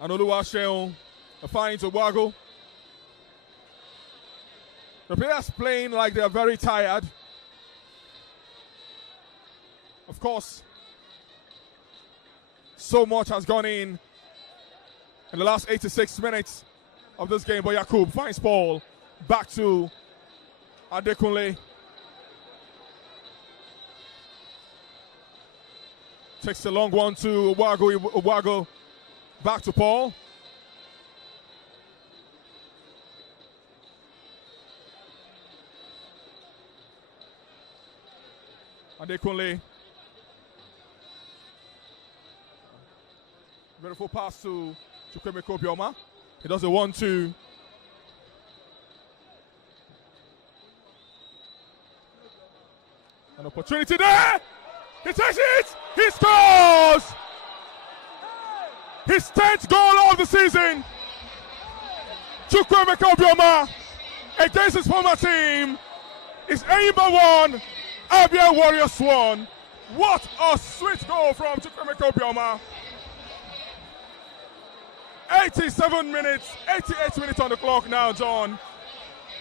And Oluwaseun finds Owago. The players playing like they are very tired. Of course, so much has gone in the last 86 minutes of this game. But Yakub finds Paul. Back to Adekunle. Takes the long one to Owago. Owago back to Paul. Adekunle. Beautiful pass to Chukwemeko Bioma. He does a 1-2. An opportunity there. He takes it. He scores. His 10th goal of the season. Chukwemeko Bioma against his former team. It's Enyimba 1, Abia Warriors 1. What a sweet goal from Chukwemeko Bioma. 87 minutes, 88 minutes on the clock now, John.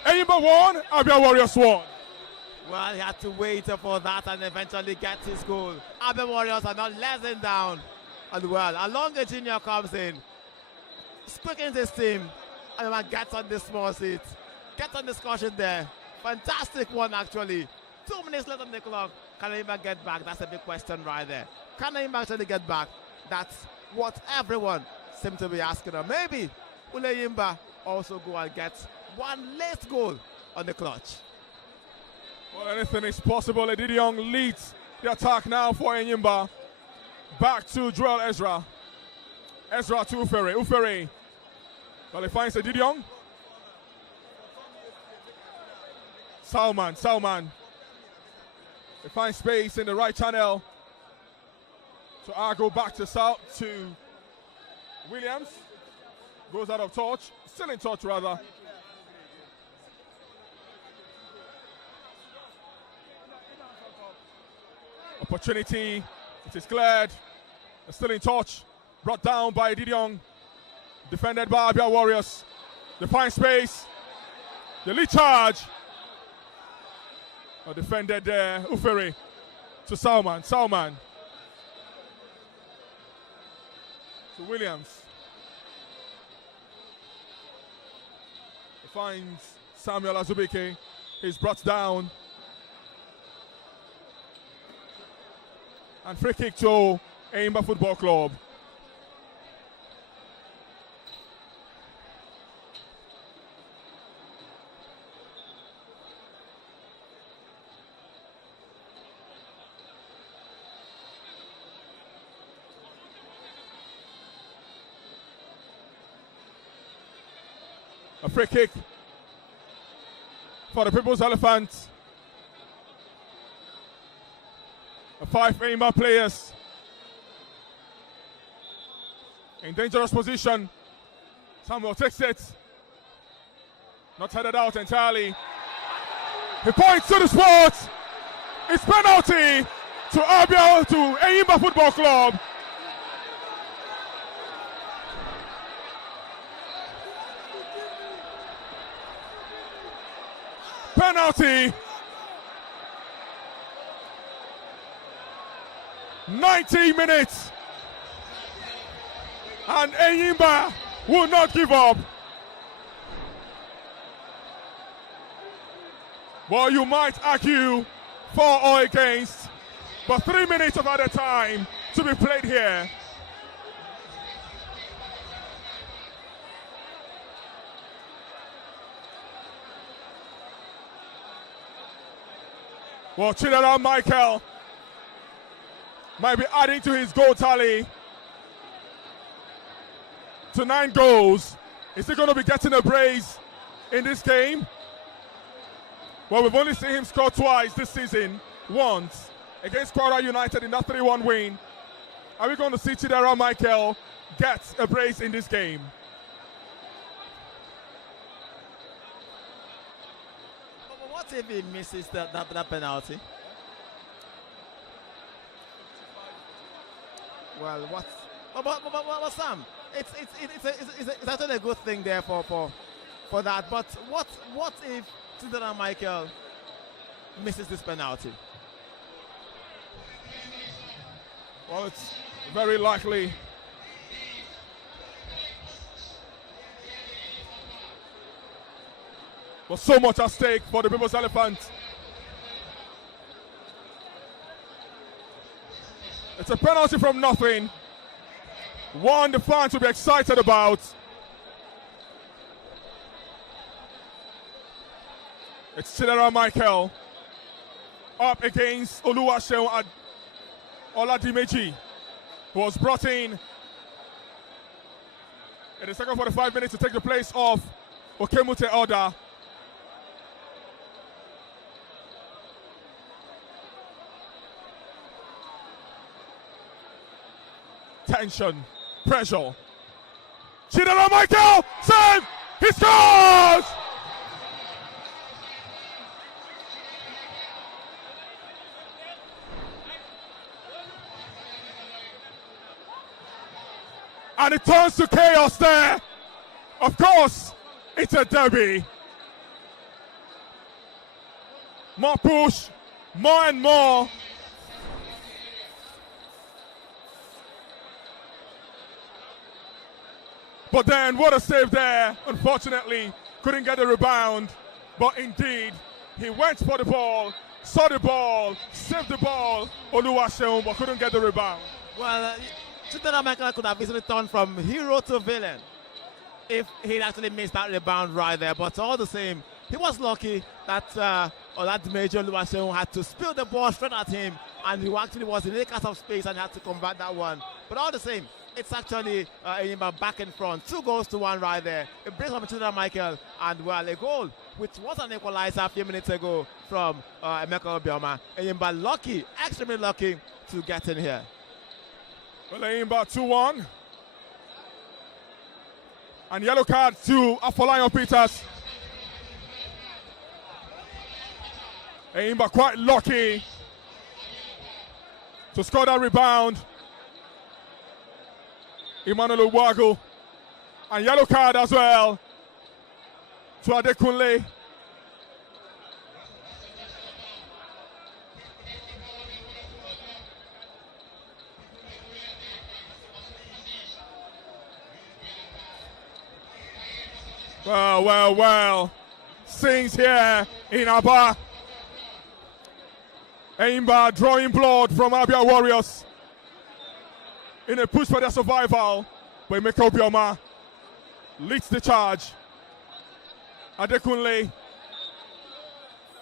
Enyimba 1, Abia Warriors 1. Well, he had to wait for that and eventually get his goal. Abia Warriors are not letting down. And well, along the junior comes in, quickens his team, and the man gets on the small seat. Gets on the caution there. Fantastic one, actually. 2 minutes left on the clock. Can Enyimba get back? That's a big question right there. Can Enyimba actually get back? That's what everyone seems to be asking her. Maybe will Enyimba also go and get one late goal on the clutch? Well, anything is possible. Edidiong leads the attack now for Enyimba. Back to Joel Ezra. Ezra to Ufere. Ufere. Well, he finds Edidiong. Salman. He finds space in the right channel. So Argo back to Williams. Goes out of touch. Still in touch, rather. Opportunity. It is cleared. Still in touch. Brought down by Edidiong. Defended by Abia Warriors. They find space. The lead charge. Defended there. Ufere to Salman. To Williams. He finds Samuel Azubike. He's brought down. And free kick to Enyimba Football Club. A free kick for the People's Elephant. 5 Enyimba players in dangerous position. Samuel takes it. Not headed out entirely. He points to the spot. It's penalty to Enyimba Football Club. Penalty. 90 minutes. And Enyimba will not give up. Well, you might argue for or against, but 3 minutes of added time to be played here. Well, Chidera Michael might be adding to his goal tally to 9 goals. Is he going to be getting a brace in this game? Well, we've only seen him score twice this season. Once against Kwara United in that 3-1 win. Are we going to see Chidera Michael get a brace in this game? But what if he misses that penalty? Well, but Sam, it's actually a good thing there for that. But what if Chidera Michael misses this penalty? Well, it's very likely. But so much at stake for the People's Elephant. It's a penalty from nothing. One the fans will be excited about. It's Chidera Michael up against Oluwaseun Oladimeji, who was brought in the second 45 minutes to take the place of Okemute Oda. Tension, pressure. Chidera Michael, save! He scores! And it turns to chaos there. Of course, it's a derby. More push, more and more. But then, what a save there. Unfortunately, couldn't get the rebound. But indeed, he went for the ball, saw the ball, saved the ball, Oluwaseun, but couldn't get the rebound. Well, Chidera Michael could have easily turned from hero to villain if he'd actually missed that rebound right there. But all the same, he was lucky that Oladimeji Oluwaseun had to spill the ball straight at him, and he actually was in a cut of space and had to convert that one. But all the same, it's actually Enyimba back in front. 2-1 right there. A brace from Chidera Michael, and well, a goal which was an equalizer a few minutes ago from Emeka Obioma. Enyimba lucky, extremely lucky to get in here. Well, Enyimba 2-1. And yellow card to Afolayan Peters. Enyimba quite lucky to score that rebound. Emmanuel Uwagu. And yellow card as well to Adekunle. Well. Scenes here in Aba. Enyimba drawing blood from Abia Warriors in a push for their survival. But Emeka Obioma leads the charge. Adekunle.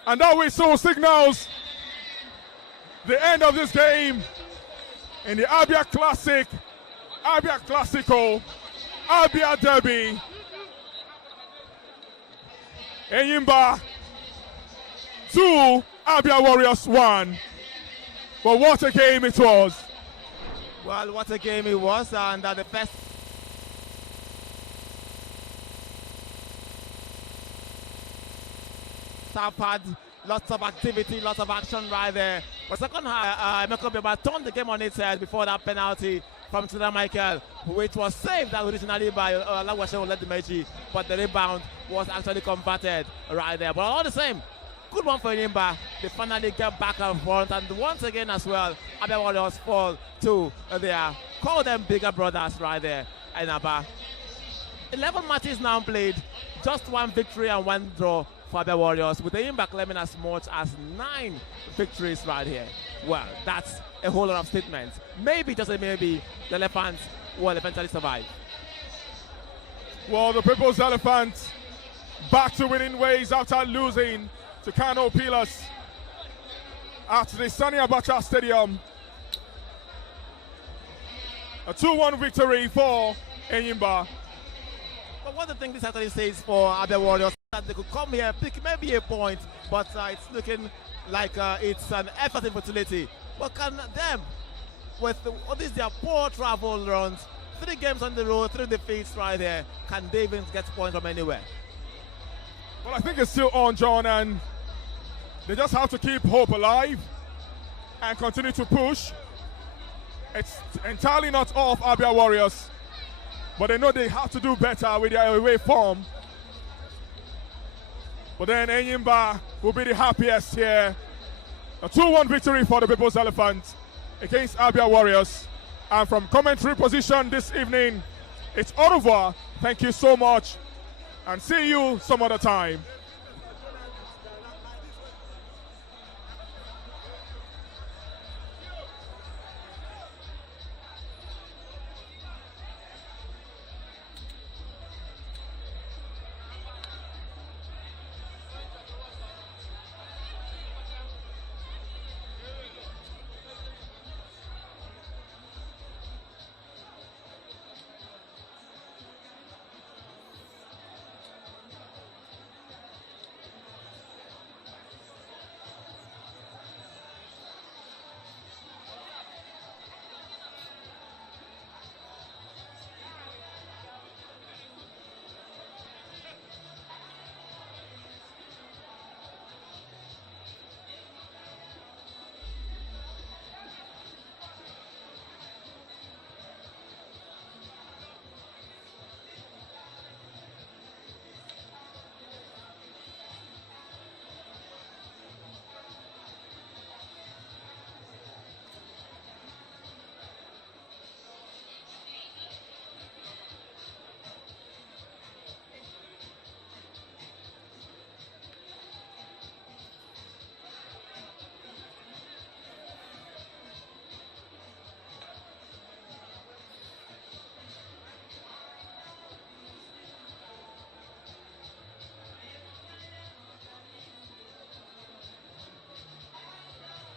And that whistle signals the end of this game in the Abia Classic, Abia Classico, Abia Derby. Enyimba 2, Abia Warriors 1. But what a game it was. Well, what a game it was, and the first half had lots of activity, lots of action right there. But second half, Emeka Obioma turned the game on its head before that penalty from Chidera Michael, which was saved originally by Oluwaseun Oladimeji, but the rebound was actually converted right there. But all the same, good one for Enyimba. They finally get back and front, and once again as well, Abia Warriors fall to their, call them bigger brothers right there in Aba. 11 matches now played, just 1 victory and 1 draw for Abia Warriors, with Enyimba claiming as much as 9 victories right here. Well, that's a whole lot of statements. Maybe, just a maybe, the Elephants will eventually survive. Well, the People's Elephant back to winning ways after losing to Kano Pillars at the Sani Abacha Stadium. A 2-1 victory for Enyimba. But what the thing this actually says for Abia Warriors, that they could come here, pick maybe a point, but it's looking like it's an effort infertility. But can them, with all these their poor travel runs, 3 games on the road, 3 defeats right there, can they even get points from anywhere? Well, I think it's still on, John, and they just have to keep hope alive and continue to push. It's entirely not off Abia Warriors. but they know they have to do better with their away form. But then Enyimba will be the happiest here. A 2-1 victory for the People's Elephant against Abia Warriors. And from commentary position this evening, it's au revoir. Thank you so much, and see you some other time.